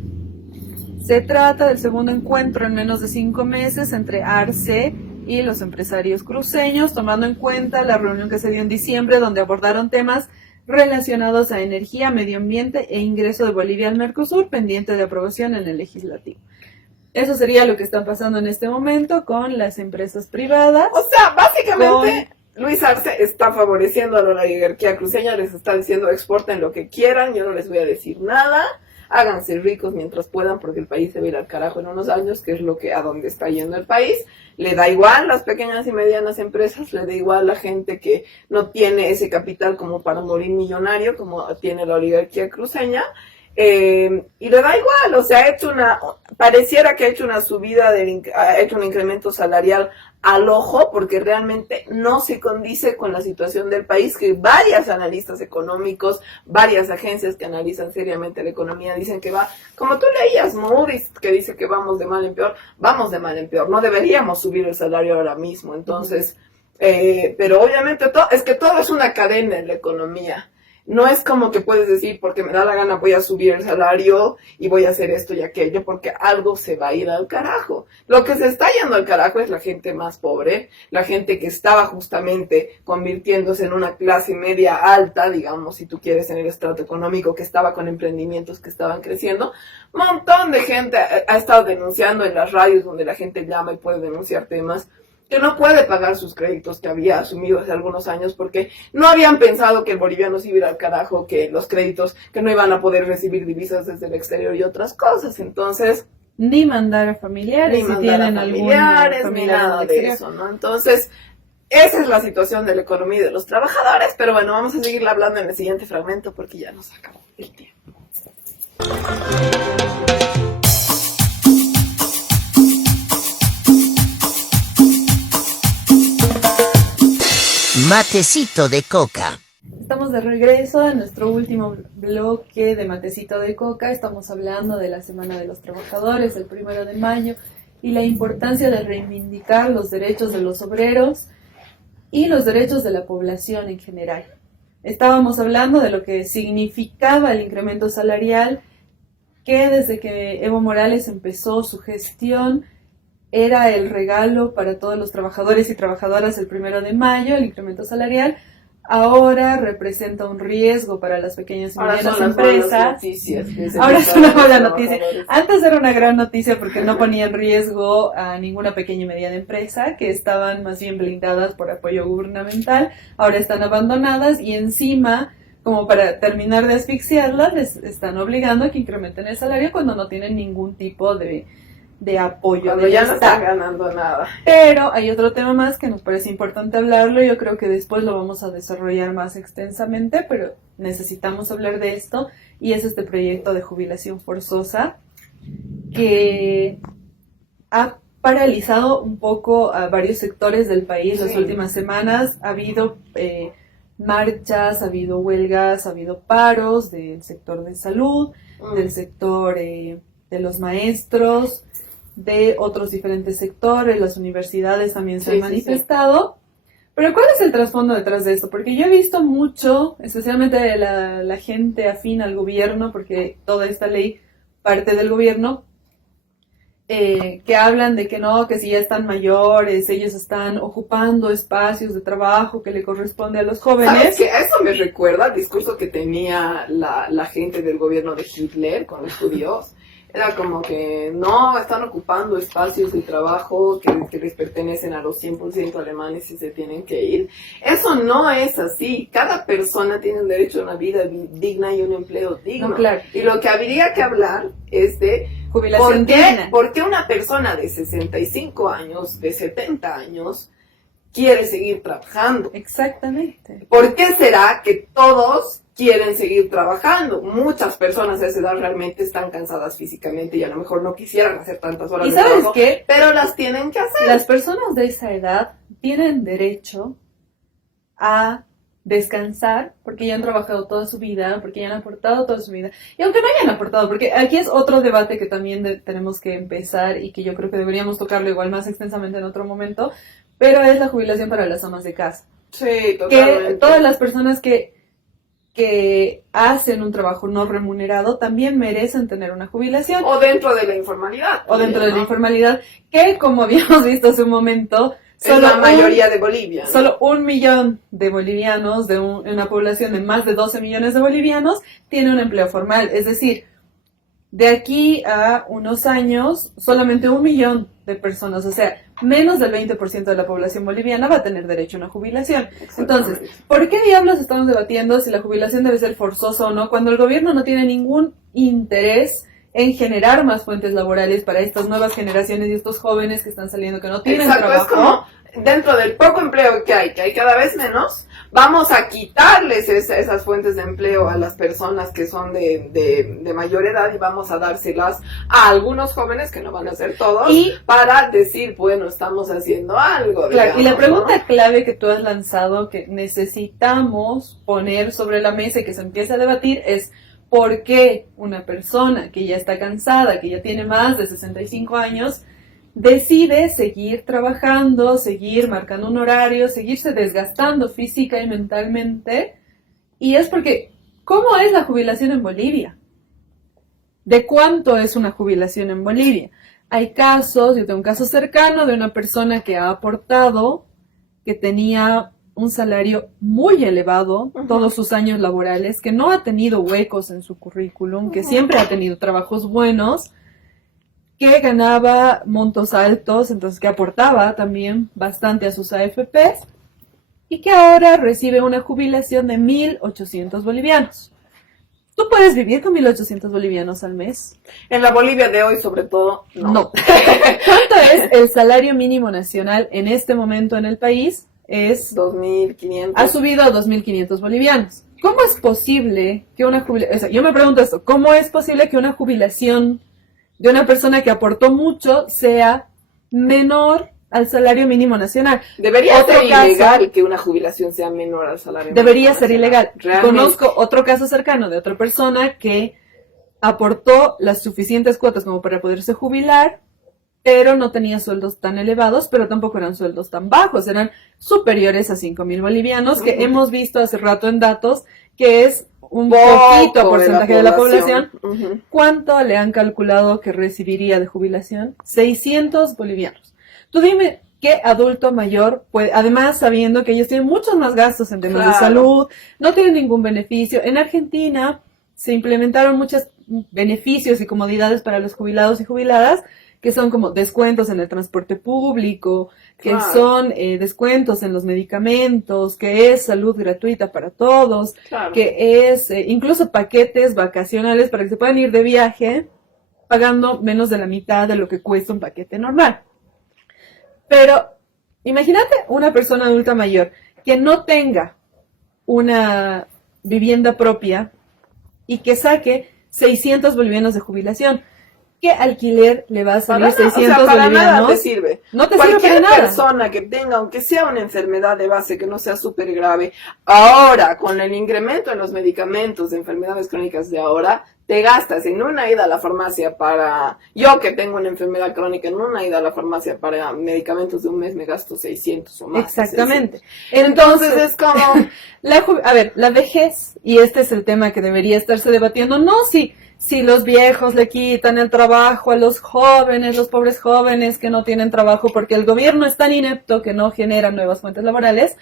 Se trata del segundo encuentro en menos de 5 meses entre Arce y los empresarios cruceños, tomando en cuenta la reunión que se dio en diciembre, donde abordaron temas relacionados a energía, medio ambiente e ingreso de Bolivia al Mercosur, pendiente de aprobación en el legislativo. Eso sería lo que está pasando en este momento con las empresas privadas. O sea, básicamente Luis Arce está favoreciendo a la oligarquía cruceña, les está diciendo exporten lo que quieran, yo no les voy a decir nada, háganse ricos mientras puedan porque el país se va a ir al carajo en unos años, que es lo que a donde está yendo el país. Le da igual las pequeñas y medianas empresas, le da igual la gente que no tiene ese capital como para morir millonario, como tiene la oligarquía cruceña, y le da igual, o sea, pareciera que ha hecho una subida, ha hecho un incremento salarial al ojo, porque realmente no se condice con la situación del país, que varias analistas económicos, varias agencias que analizan seriamente la economía dicen que va, como tú leías, Moody's, que dice que vamos de mal en peor, no deberíamos subir el salario ahora mismo, entonces, pero obviamente es que todo es una cadena en la economía. No es como que puedes decir, porque me da la gana voy a subir el salario y voy a hacer esto y aquello, porque algo se va a ir al carajo. Lo que se está yendo al carajo es la gente más pobre, la gente que estaba justamente convirtiéndose en una clase media alta, digamos, si tú quieres, en el estrato económico, que estaba con emprendimientos que estaban creciendo. Un montón de gente ha estado denunciando en las radios donde la gente llama y puede denunciar temas, que no puede pagar sus créditos que había asumido hace algunos años porque no habían pensado que el boliviano se iba a ir al carajo, que los créditos, que no iban a poder recibir divisas desde el exterior y otras cosas. Entonces, ni mandar a familiares, ni nada de eso, ¿no? Entonces, esa es la situación de la economía y de los trabajadores, pero bueno, vamos a seguir hablando en el siguiente fragmento porque ya nos acabó el tiempo. Matecito de coca. Estamos de regreso en nuestro último bloque de Matecito de Coca. Estamos hablando de la Semana de los Trabajadores, el 1 de mayo, y la importancia de reivindicar los derechos de los obreros y los derechos de la población en general. Estábamos hablando de lo que significaba el incremento salarial, que desde que Evo Morales empezó su gestión, era el regalo para todos los trabajadores y trabajadoras el 1 de mayo, el incremento salarial, ahora representa un riesgo para las pequeñas y medianas empresas. Ahora es una mala noticia. Antes era una gran noticia porque no ponía en riesgo a ninguna pequeña y mediana empresa, que estaban más bien blindadas por apoyo gubernamental, ahora están abandonadas y encima, como para terminar de asfixiarlas, les están obligando a que incrementen el salario cuando no tienen ningún tipo de apoyo. Cuando ya no están ganando nada. Pero hay otro tema más que nos parece importante hablarlo, yo creo que después lo vamos a desarrollar más extensamente, pero necesitamos hablar de esto, y es este proyecto de jubilación forzosa que ha paralizado un poco a varios sectores del país las últimas semanas. Ha habido marchas, ha habido huelgas, ha habido paros del sector de salud, del sector de los maestros, de otros diferentes sectores, las universidades también se han manifestado. Pero ¿cuál es el trasfondo detrás de esto? Porque yo he visto mucho, especialmente de la gente afín al gobierno, porque toda esta ley parte del gobierno, que hablan de que no, que si ya están mayores, ellos están ocupando espacios de trabajo que le corresponde a los jóvenes. ¿Sabes qué? Eso me recuerda al discurso que tenía la gente del gobierno de Hitler con los judíos. Era como que no, están ocupando espacios de trabajo que les pertenecen a los 100% alemanes y se tienen que ir. Eso no es así. Cada persona tiene un derecho a una vida digna y un empleo digno. No, claro. Y lo que habría que hablar es de jubilación digna. ¿Por qué una persona de 65 años, de 70 años, quiere seguir trabajando? Exactamente. ¿Por qué será que todos quieren seguir trabajando? Muchas personas a esa edad realmente están cansadas físicamente y a lo mejor no quisieran hacer tantas horas de trabajo. ¿Y sabes qué? Pero las tienen que hacer. Las personas de esa edad tienen derecho a descansar porque ya han trabajado toda su vida, porque ya han aportado toda su vida. Y aunque no hayan aportado, porque aquí es otro debate que también tenemos que empezar y que yo creo que deberíamos tocarlo igual más extensamente en otro momento, pero es la jubilación para las amas de casa. Sí, totalmente. Que todas las personas que hacen un trabajo no remunerado también merecen tener una jubilación. O dentro de la informalidad. O dentro de la informalidad, que como habíamos visto hace un momento, es la mayoría de Bolivia, ¿no? Solo 1 millón de bolivianos, de una población de más de 12 millones de bolivianos, tiene un empleo formal. Es decir, de aquí a unos años, solamente 1 millón de personas, o sea, menos del 20% de la población boliviana va a tener derecho a una jubilación. Entonces, ¿por qué diablos estamos debatiendo si la jubilación debe ser forzosa o no, cuando el gobierno no tiene ningún interés en generar más fuentes laborales para estas nuevas generaciones y estos jóvenes que están saliendo, que no tienen trabajo? Es como, dentro del poco empleo que hay cada vez menos, vamos a quitarles esas fuentes de empleo a las personas que son de mayor edad y vamos a dárselas a algunos jóvenes, que no van a ser todos, para decir, bueno, estamos haciendo algo. Claro, digamos, y la pregunta clave que tú has lanzado, que necesitamos poner sobre la mesa y que se empiece a debatir, es ¿por qué una persona que ya está cansada, que ya tiene más de 65 años, decide seguir trabajando, seguir marcando un horario, seguirse desgastando física y mentalmente? Y es porque, ¿cómo es la jubilación en Bolivia? ¿De cuánto es una jubilación en Bolivia? Hay casos, yo tengo un caso cercano de una persona que ha aportado, que tenía un salario muy elevado todos sus años laborales, que no ha tenido huecos en su currículum, que siempre ha tenido trabajos buenos, que ganaba montos altos, entonces que aportaba también bastante a sus AFPs, y que ahora recibe una jubilación de 1.800 bolivianos. ¿Tú puedes vivir con 1.800 bolivianos al mes? En la Bolivia de hoy, sobre todo, no. ¿Cuánto es el salario mínimo nacional en este momento en el país? Es 2.500. Ha subido a 2.500 bolivianos. ¿Cómo es posible que una jubilación... O sea, yo me pregunto esto, ¿cómo es posible que una jubilación de una persona que aportó mucho sea menor al salario mínimo nacional? Debería ser ilegal que una jubilación sea menor al salario mínimo. Debería ser ilegal. Realmente. Conozco otro caso cercano de otra persona que aportó las suficientes cuotas como para poderse jubilar, pero no tenía sueldos tan elevados, pero tampoco eran sueldos tan bajos, eran superiores a 5.000 bolivianos, que hemos visto hace rato en datos, que es un poquito porcentaje de la población. ¿Cuánto le han calculado que recibiría de jubilación? 600 bolivianos. Tú dime, ¿qué adulto mayor puede, además sabiendo que ellos tienen muchos más gastos en temas de Claro. salud, no tienen ningún beneficio? En Argentina se implementaron muchos beneficios y comodidades para los jubilados y jubiladas, que son como descuentos en el transporte público, que Claro. son descuentos en los medicamentos, que es salud gratuita para todos, Claro. que es incluso paquetes vacacionales para que se puedan ir de viaje pagando menos de la mitad de lo que cuesta un paquete normal. Pero imagínate una persona adulta mayor que no tenga una vivienda propia y que saque 600 bolivianos de jubilación. ¿Qué alquiler le va a salir Para nada, 600 para nada bolivianos? te sirve. No te sirve Cualquier para nada. persona que tenga, aunque sea una enfermedad de base que no sea súper grave, ahora con el incremento en los medicamentos de enfermedades crónicas de ahora, te gastas en una ida a la farmacia para, yo que tengo una enfermedad crónica, en una ida a la farmacia para medicamentos de un mes me gasto 600 o más. Exactamente. 600. Entonces es como, A ver, la vejez, y este es el tema que debería estarse debatiendo, no si los viejos le quitan el trabajo a los jóvenes, los pobres jóvenes que no tienen trabajo porque el gobierno es tan inepto que no genera nuevas fuentes laborales,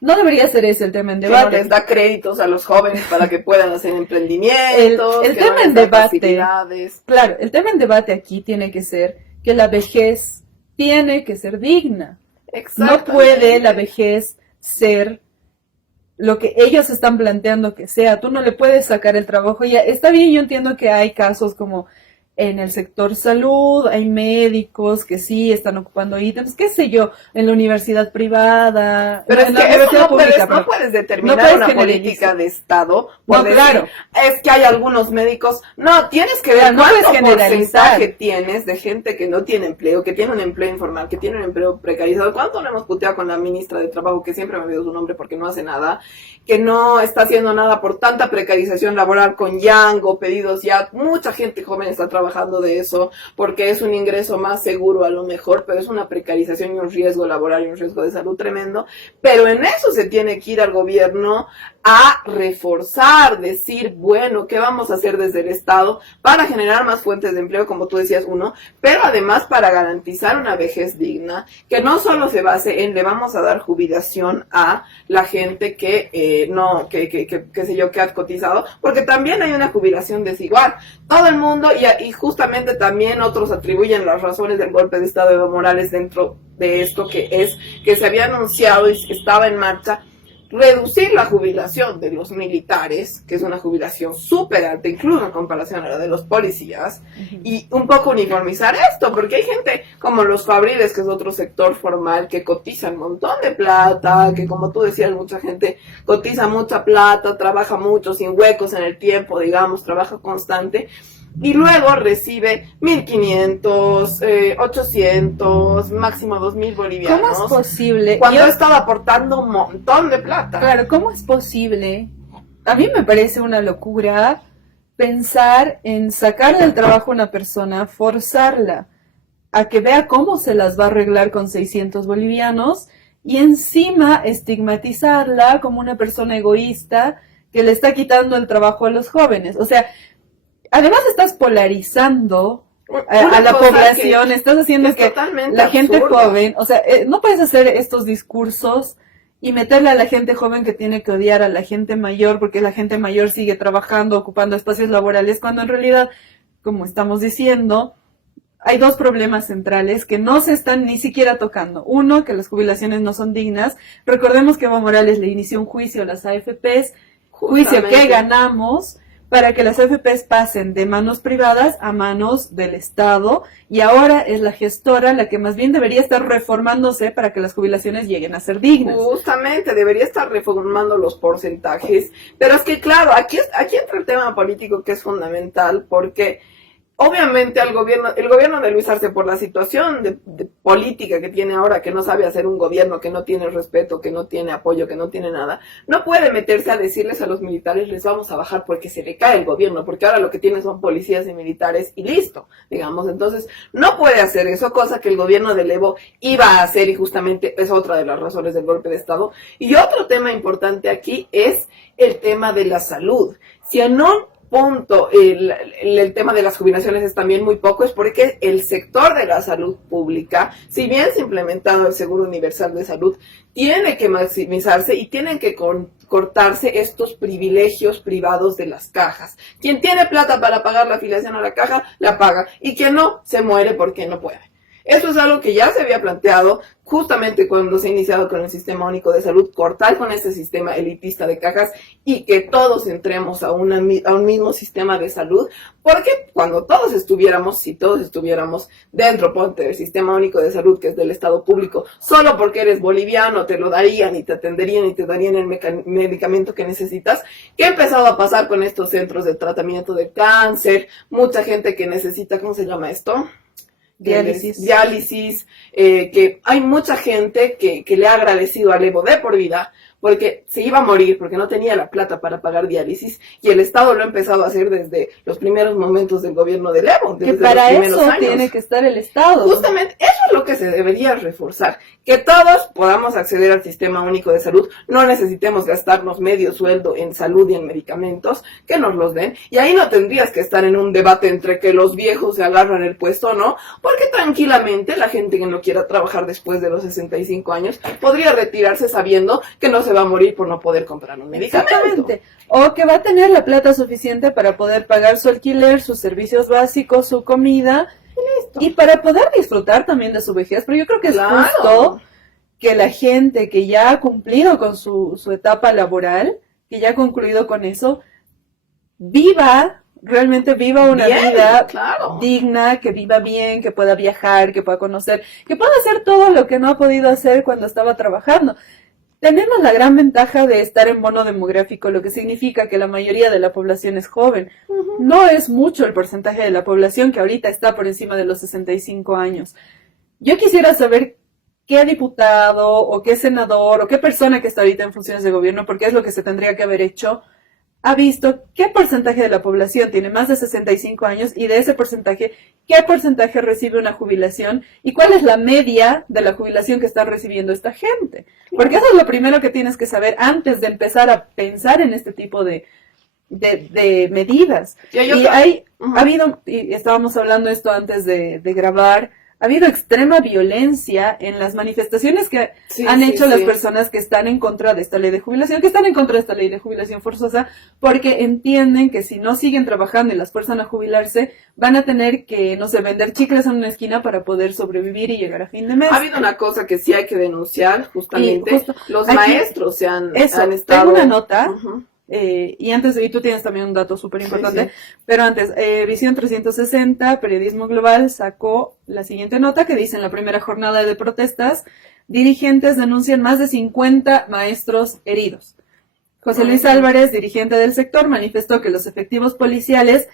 no debería ser ese el tema en que no debate. les da créditos a los jóvenes para que puedan hacer emprendimientos, El que tema no les en da debate, facilidades. claro, el tema en debate aquí tiene que ser que la vejez tiene que ser digna. No Exactamente. puede la vejez ser lo que ellos están planteando que sea. Tú no le puedes sacar el trabajo. Ya está bien, yo entiendo que hay casos como en el sector salud, hay médicos que sí están ocupando ítems, qué sé yo, en la universidad privada, Pero es en que la eso universidad no pública, no puedes determinar no puedes una generalizar. política de Estado por No, decir, claro. es que hay algunos médicos. No, tienes que ver Claro, no cuánto puedes generalizar. porcentaje tienes de gente que no tiene empleo, que tiene un empleo informal, que tiene un empleo precarizado. ¿Cuánto no hemos puteado con la ministra de Trabajo, que siempre me olvido su nombre porque no hace nada, que no está haciendo nada por tanta precarización laboral con Yango, pedidos ya? Mucha gente joven está trabajando de eso porque es un ingreso más seguro a lo mejor, pero es una precarización y un riesgo laboral y un riesgo de salud tremendo. Pero en eso se tiene que ir al gobierno a reforzar, decir, bueno, ¿qué vamos a hacer desde el Estado para generar más fuentes de empleo, como tú decías, uno, pero además para garantizar una vejez digna, que no solo se base en le vamos a dar jubilación a la gente que no, que sé yo, que ha cotizado, porque también hay una jubilación desigual. Todo el mundo, y justamente también otros atribuyen las razones del golpe de Estado de Evo Morales dentro de esto, que es que se había anunciado y que estaba en marcha reducir la jubilación de los militares, que es una jubilación súper alta, incluso en comparación a la de los policías, y un poco uniformizar esto, porque hay gente como los fabriles, que es otro sector formal, que cotiza un montón de plata, que como tú decías, mucha gente cotiza mucha plata, trabaja mucho, sin huecos en el tiempo, digamos, trabaja constante, y luego recibe 1.500, 800, máximo 2.000 bolivianos. ¿Cómo es posible? Cuando ha estado aportando un montón de plata. Claro, ¿cómo es posible? A mí me parece una locura pensar en sacar del trabajo a una persona, forzarla a que vea cómo se las va a arreglar con 600 bolivianos y encima estigmatizarla como una persona egoísta que le está quitando el trabajo a los jóvenes. O sea, además estás polarizando a la población, estás haciendo que la gente joven, o sea, no puedes hacer estos discursos y meterle a la gente joven que tiene que odiar a la gente mayor porque la gente mayor sigue trabajando, ocupando espacios laborales, cuando en realidad, como estamos diciendo, hay dos problemas centrales que no se están ni siquiera tocando. Uno, que las jubilaciones no son dignas. Recordemos que Evo Morales le inició un juicio a las AFPs, juicio que ganamos, para que las AFPs pasen de manos privadas a manos del Estado, y ahora es la gestora la que más bien debería estar reformándose para que las jubilaciones lleguen a ser dignas. Justamente, debería estar reformando los porcentajes, pero es que claro, aquí entra el tema político que es fundamental, porque obviamente el gobierno de Luis Arce, por la situación de política que tiene ahora, que no sabe hacer un gobierno, que no tiene respeto, que no tiene apoyo, que no tiene nada, no puede meterse a decirles a los militares, les vamos a bajar porque se le cae el gobierno, porque ahora lo que tiene son policías y militares y listo, digamos. Entonces, no puede hacer eso, cosa que el gobierno de Evo iba a hacer, y justamente es otra de las razones del golpe de Estado. Y otro tema importante aquí es el tema de la salud. Si no punto el tema de las jubilaciones es también muy poco, es porque el sector de la salud pública, si bien se ha implementado el Seguro Universal de Salud, tiene que maximizarse y tienen que cortarse estos privilegios privados de las cajas. Quien tiene plata para pagar la afiliación a la caja, la paga, y quien no, se muere porque no puede. Esto es algo que ya se había planteado justamente cuando se ha iniciado con el Sistema Único de Salud, cortar con este sistema elitista de cajas y que todos entremos a un mismo sistema de salud, porque cuando todos estuviéramos, si todos estuviéramos dentro, ponte, del Sistema Único de Salud, que es del Estado público, solo porque eres boliviano te lo darían y te atenderían y te darían el medicamento que necesitas. ¿Qué ha empezado a pasar con estos centros de tratamiento de cáncer? Mucha gente que necesita, ¿cómo se llama esto? Diálisis, que hay mucha gente que le ha agradecido al Evo de por vida, porque se iba a morir, porque no tenía la plata para pagar diálisis, y el Estado lo ha empezado a hacer desde los primeros momentos del gobierno del Evo, desde que para los primeros eso años. Tiene que estar el Estado. Justamente, eso es lo que se debería reforzar, que todos podamos acceder al Sistema Único de Salud, no necesitemos gastarnos medio sueldo en salud y en medicamentos, que nos los den, y ahí no tendrías que estar en un debate entre que los viejos se agarran el puesto o no, porque tranquilamente la gente que no quiera trabajar después de los 65 años podría retirarse sabiendo que no se va a morir por no poder comprar un medicamento. Exactamente. O que va a tener la plata suficiente para poder pagar su alquiler, sus servicios básicos, su comida, y para poder disfrutar también de su vejez. Pero yo creo que es justo que la gente que ya ha cumplido con su etapa laboral, que ya ha concluido con eso, realmente viva una vida digna, que viva bien, que pueda viajar, que pueda conocer, que pueda hacer todo lo que no ha podido hacer cuando estaba trabajando. Tenemos la gran ventaja de estar en bono demográfico, lo que significa que la mayoría de la población es joven. No es mucho el porcentaje de la población que ahorita está por encima de los 65 años. Yo quisiera saber qué diputado o qué senador o qué persona que está ahorita en funciones de gobierno, porque es lo que se tendría que haber hecho, ha visto qué porcentaje de la población tiene más de 65 años y de ese porcentaje, qué porcentaje recibe una jubilación y cuál es la media de la jubilación que está recibiendo esta gente. Porque eso es lo primero que tienes que saber antes de empezar a pensar en este tipo de medidas. Ha habido, y estábamos hablando esto antes de grabar, ha habido extrema violencia en las manifestaciones que han hecho las personas que están en contra de esta ley de jubilación, que están en contra de esta ley de jubilación forzosa, porque entienden que si no siguen trabajando y las fuerzan a jubilarse, van a tener que, no sé, vender chicles en una esquina para poder sobrevivir y llegar a fin de mes. Ha habido una cosa que sí hay que denunciar, justamente, los maestros se han estado... Tengo una nota... y antes, y tú tienes también un dato súper importante, pero antes, Visión 360, Periodismo Global, sacó la siguiente nota que dice: en la primera jornada de protestas, dirigentes denuncian más de 50 maestros heridos. José Luis Álvarez, dirigente del sector, manifestó que los efectivos policiales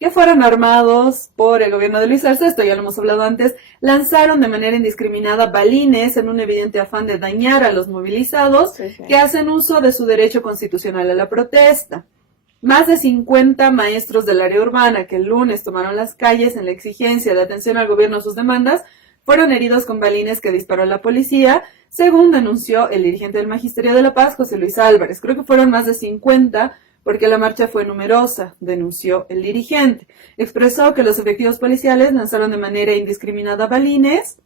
que fueron armados por el gobierno de Luis Arce, esto ya lo hemos hablado antes, lanzaron de manera indiscriminada balines en un evidente afán de dañar a los movilizados que hacen uso de su derecho constitucional a la protesta. Más de 50 maestros del área urbana que el lunes tomaron las calles en la exigencia de atención al gobierno a sus demandas fueron heridos con balines que disparó la policía, según denunció el dirigente del Magisterio de la Paz, José Luis Álvarez. Creo que fueron más de 50 porque la marcha fue numerosa, denunció el dirigente. Expresó que los efectivos policiales lanzaron de manera indiscriminada balines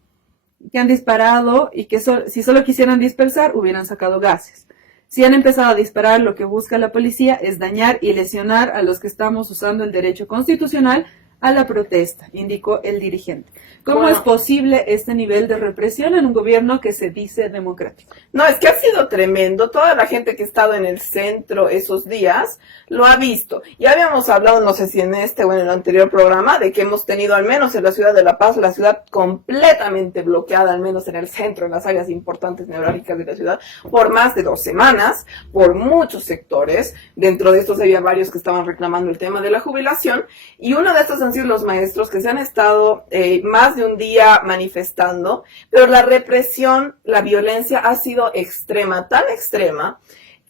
que han disparado y que si solo quisieran dispersar, hubieran sacado gases. Si han empezado a disparar, lo que busca la policía es dañar y lesionar a los que estamos usando el derecho constitucional a la protesta, indicó el dirigente. ¿Cómo es posible este nivel de represión en un gobierno que se dice democrático? No, es que ha sido tremendo. Toda la gente que ha estado en el centro esos días lo ha visto. Ya habíamos hablado, no sé si en este o en el anterior programa, de que hemos tenido al menos en la ciudad de La Paz, la ciudad completamente bloqueada, al menos en el centro, en las áreas importantes neurálgicas de la ciudad, por más de 2 semanas, por muchos sectores. Dentro de estos había varios que estaban reclamando el tema de la jubilación, y uno de estos han sido los maestros que se han estado más de un día manifestando, pero la represión, la violencia ha sido extrema, tan extrema,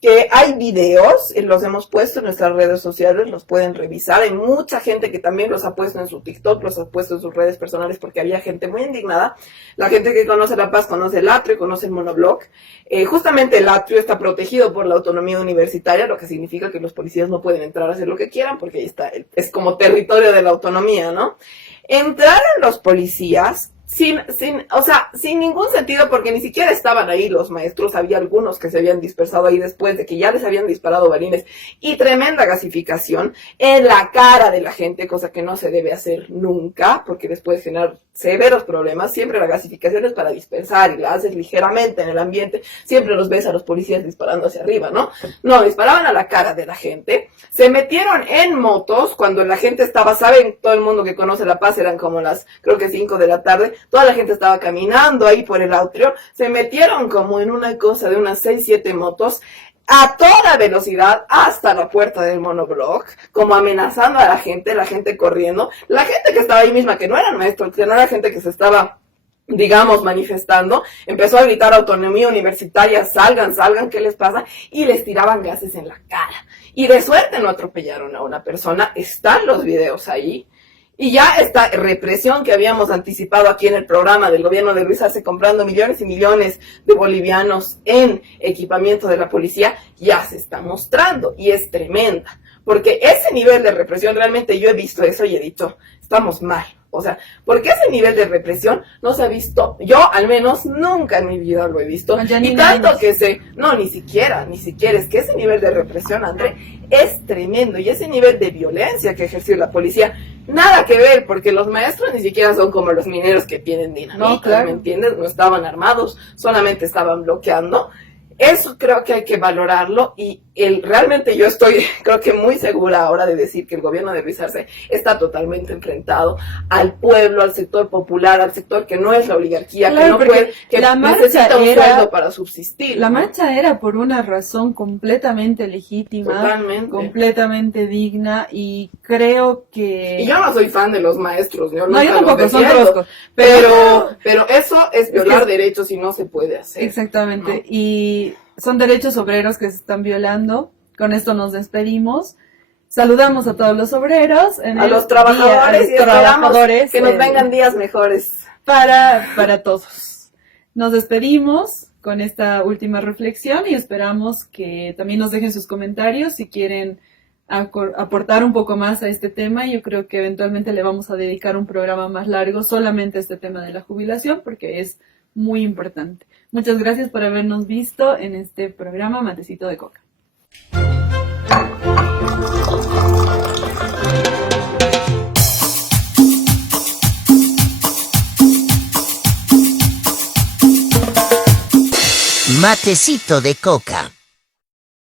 que hay videos, los hemos puesto en nuestras redes sociales, los pueden revisar. Hay mucha gente que también los ha puesto en su TikTok, los ha puesto en sus redes personales, porque había gente muy indignada. La gente que conoce La Paz conoce el atrio, conoce el monobloc. Justamente el atrio está protegido por la autonomía universitaria, lo que significa que los policías no pueden entrar a hacer lo que quieran, porque ahí está, es como territorio de la autonomía, ¿no? Entraron los policías sin ningún sentido, porque ni siquiera estaban ahí los maestros. Había algunos que se habían dispersado ahí después de que ya les habían disparado balines y tremenda gasificación en la cara de la gente, cosa que no se debe hacer nunca, porque les puede generar severos problemas. Siempre la gasificación es para dispersar y la haces ligeramente en el ambiente. Siempre los ves a los policías disparando hacia arriba, ¿no? No, disparaban a la cara de la gente. Se metieron en motos cuando la gente estaba, saben, todo el mundo que conoce La Paz, eran como las, creo que 5 de la tarde, toda la gente estaba caminando ahí por el atrio. Se metieron como en una cosa de unas 6, 7 motos a toda velocidad hasta la puerta del monobloc, como amenazando a la gente corriendo, la gente que estaba ahí misma, que no eran maestros, que no era gente que se estaba, digamos, manifestando, empezó a gritar autonomía universitaria, salgan, ¿qué les pasa? Y les tiraban gases en la cara. Y de suerte no atropellaron a una persona, están los videos ahí. Y ya esta represión que habíamos anticipado aquí en el programa del gobierno de Luis Arce, comprando millones y millones de bolivianos en equipamiento de la policía, ya se está mostrando y es tremenda. Porque ese nivel de represión, realmente yo he visto eso y he dicho, estamos mal. O sea, porque ese nivel de represión no se ha visto, yo al menos nunca en mi vida lo he visto. Y tanto que ni siquiera, es que ese nivel de represión, André, es tremendo. Y ese nivel de violencia que ejerció la policía, nada que ver, porque los maestros ni siquiera son como los mineros que tienen dinamita, no, claro. ¿Me entiendes? No estaban armados, solamente estaban bloqueando. Eso creo que hay que valorarlo y realmente yo estoy, creo que muy segura ahora de decir que el gobierno de Luis Arce está totalmente enfrentado al pueblo, al sector popular, al sector que no es la oligarquía, claro, que no puede, que la necesita un sueldo para subsistir. La marcha era por una razón completamente legítima, totalmente, completamente digna, y creo que... Y yo no soy fan de los maestros, yo tampoco, son troscos. Pero eso es violar derechos y no se puede hacer. Exactamente, ¿no? Y son derechos obreros que se están violando. Con esto nos despedimos. Saludamos a todos los obreros, a los trabajadores, y trabajadores, que nos vengan días mejores para todos. Nos despedimos con esta última reflexión y esperamos que también nos dejen sus comentarios si quieren aportar un poco más a este tema. Yo creo que eventualmente le vamos a dedicar un programa más largo solamente a este tema de la jubilación, porque es muy importante. Muchas gracias por habernos visto en este programa Matecito de Coca. Matecito de Coca.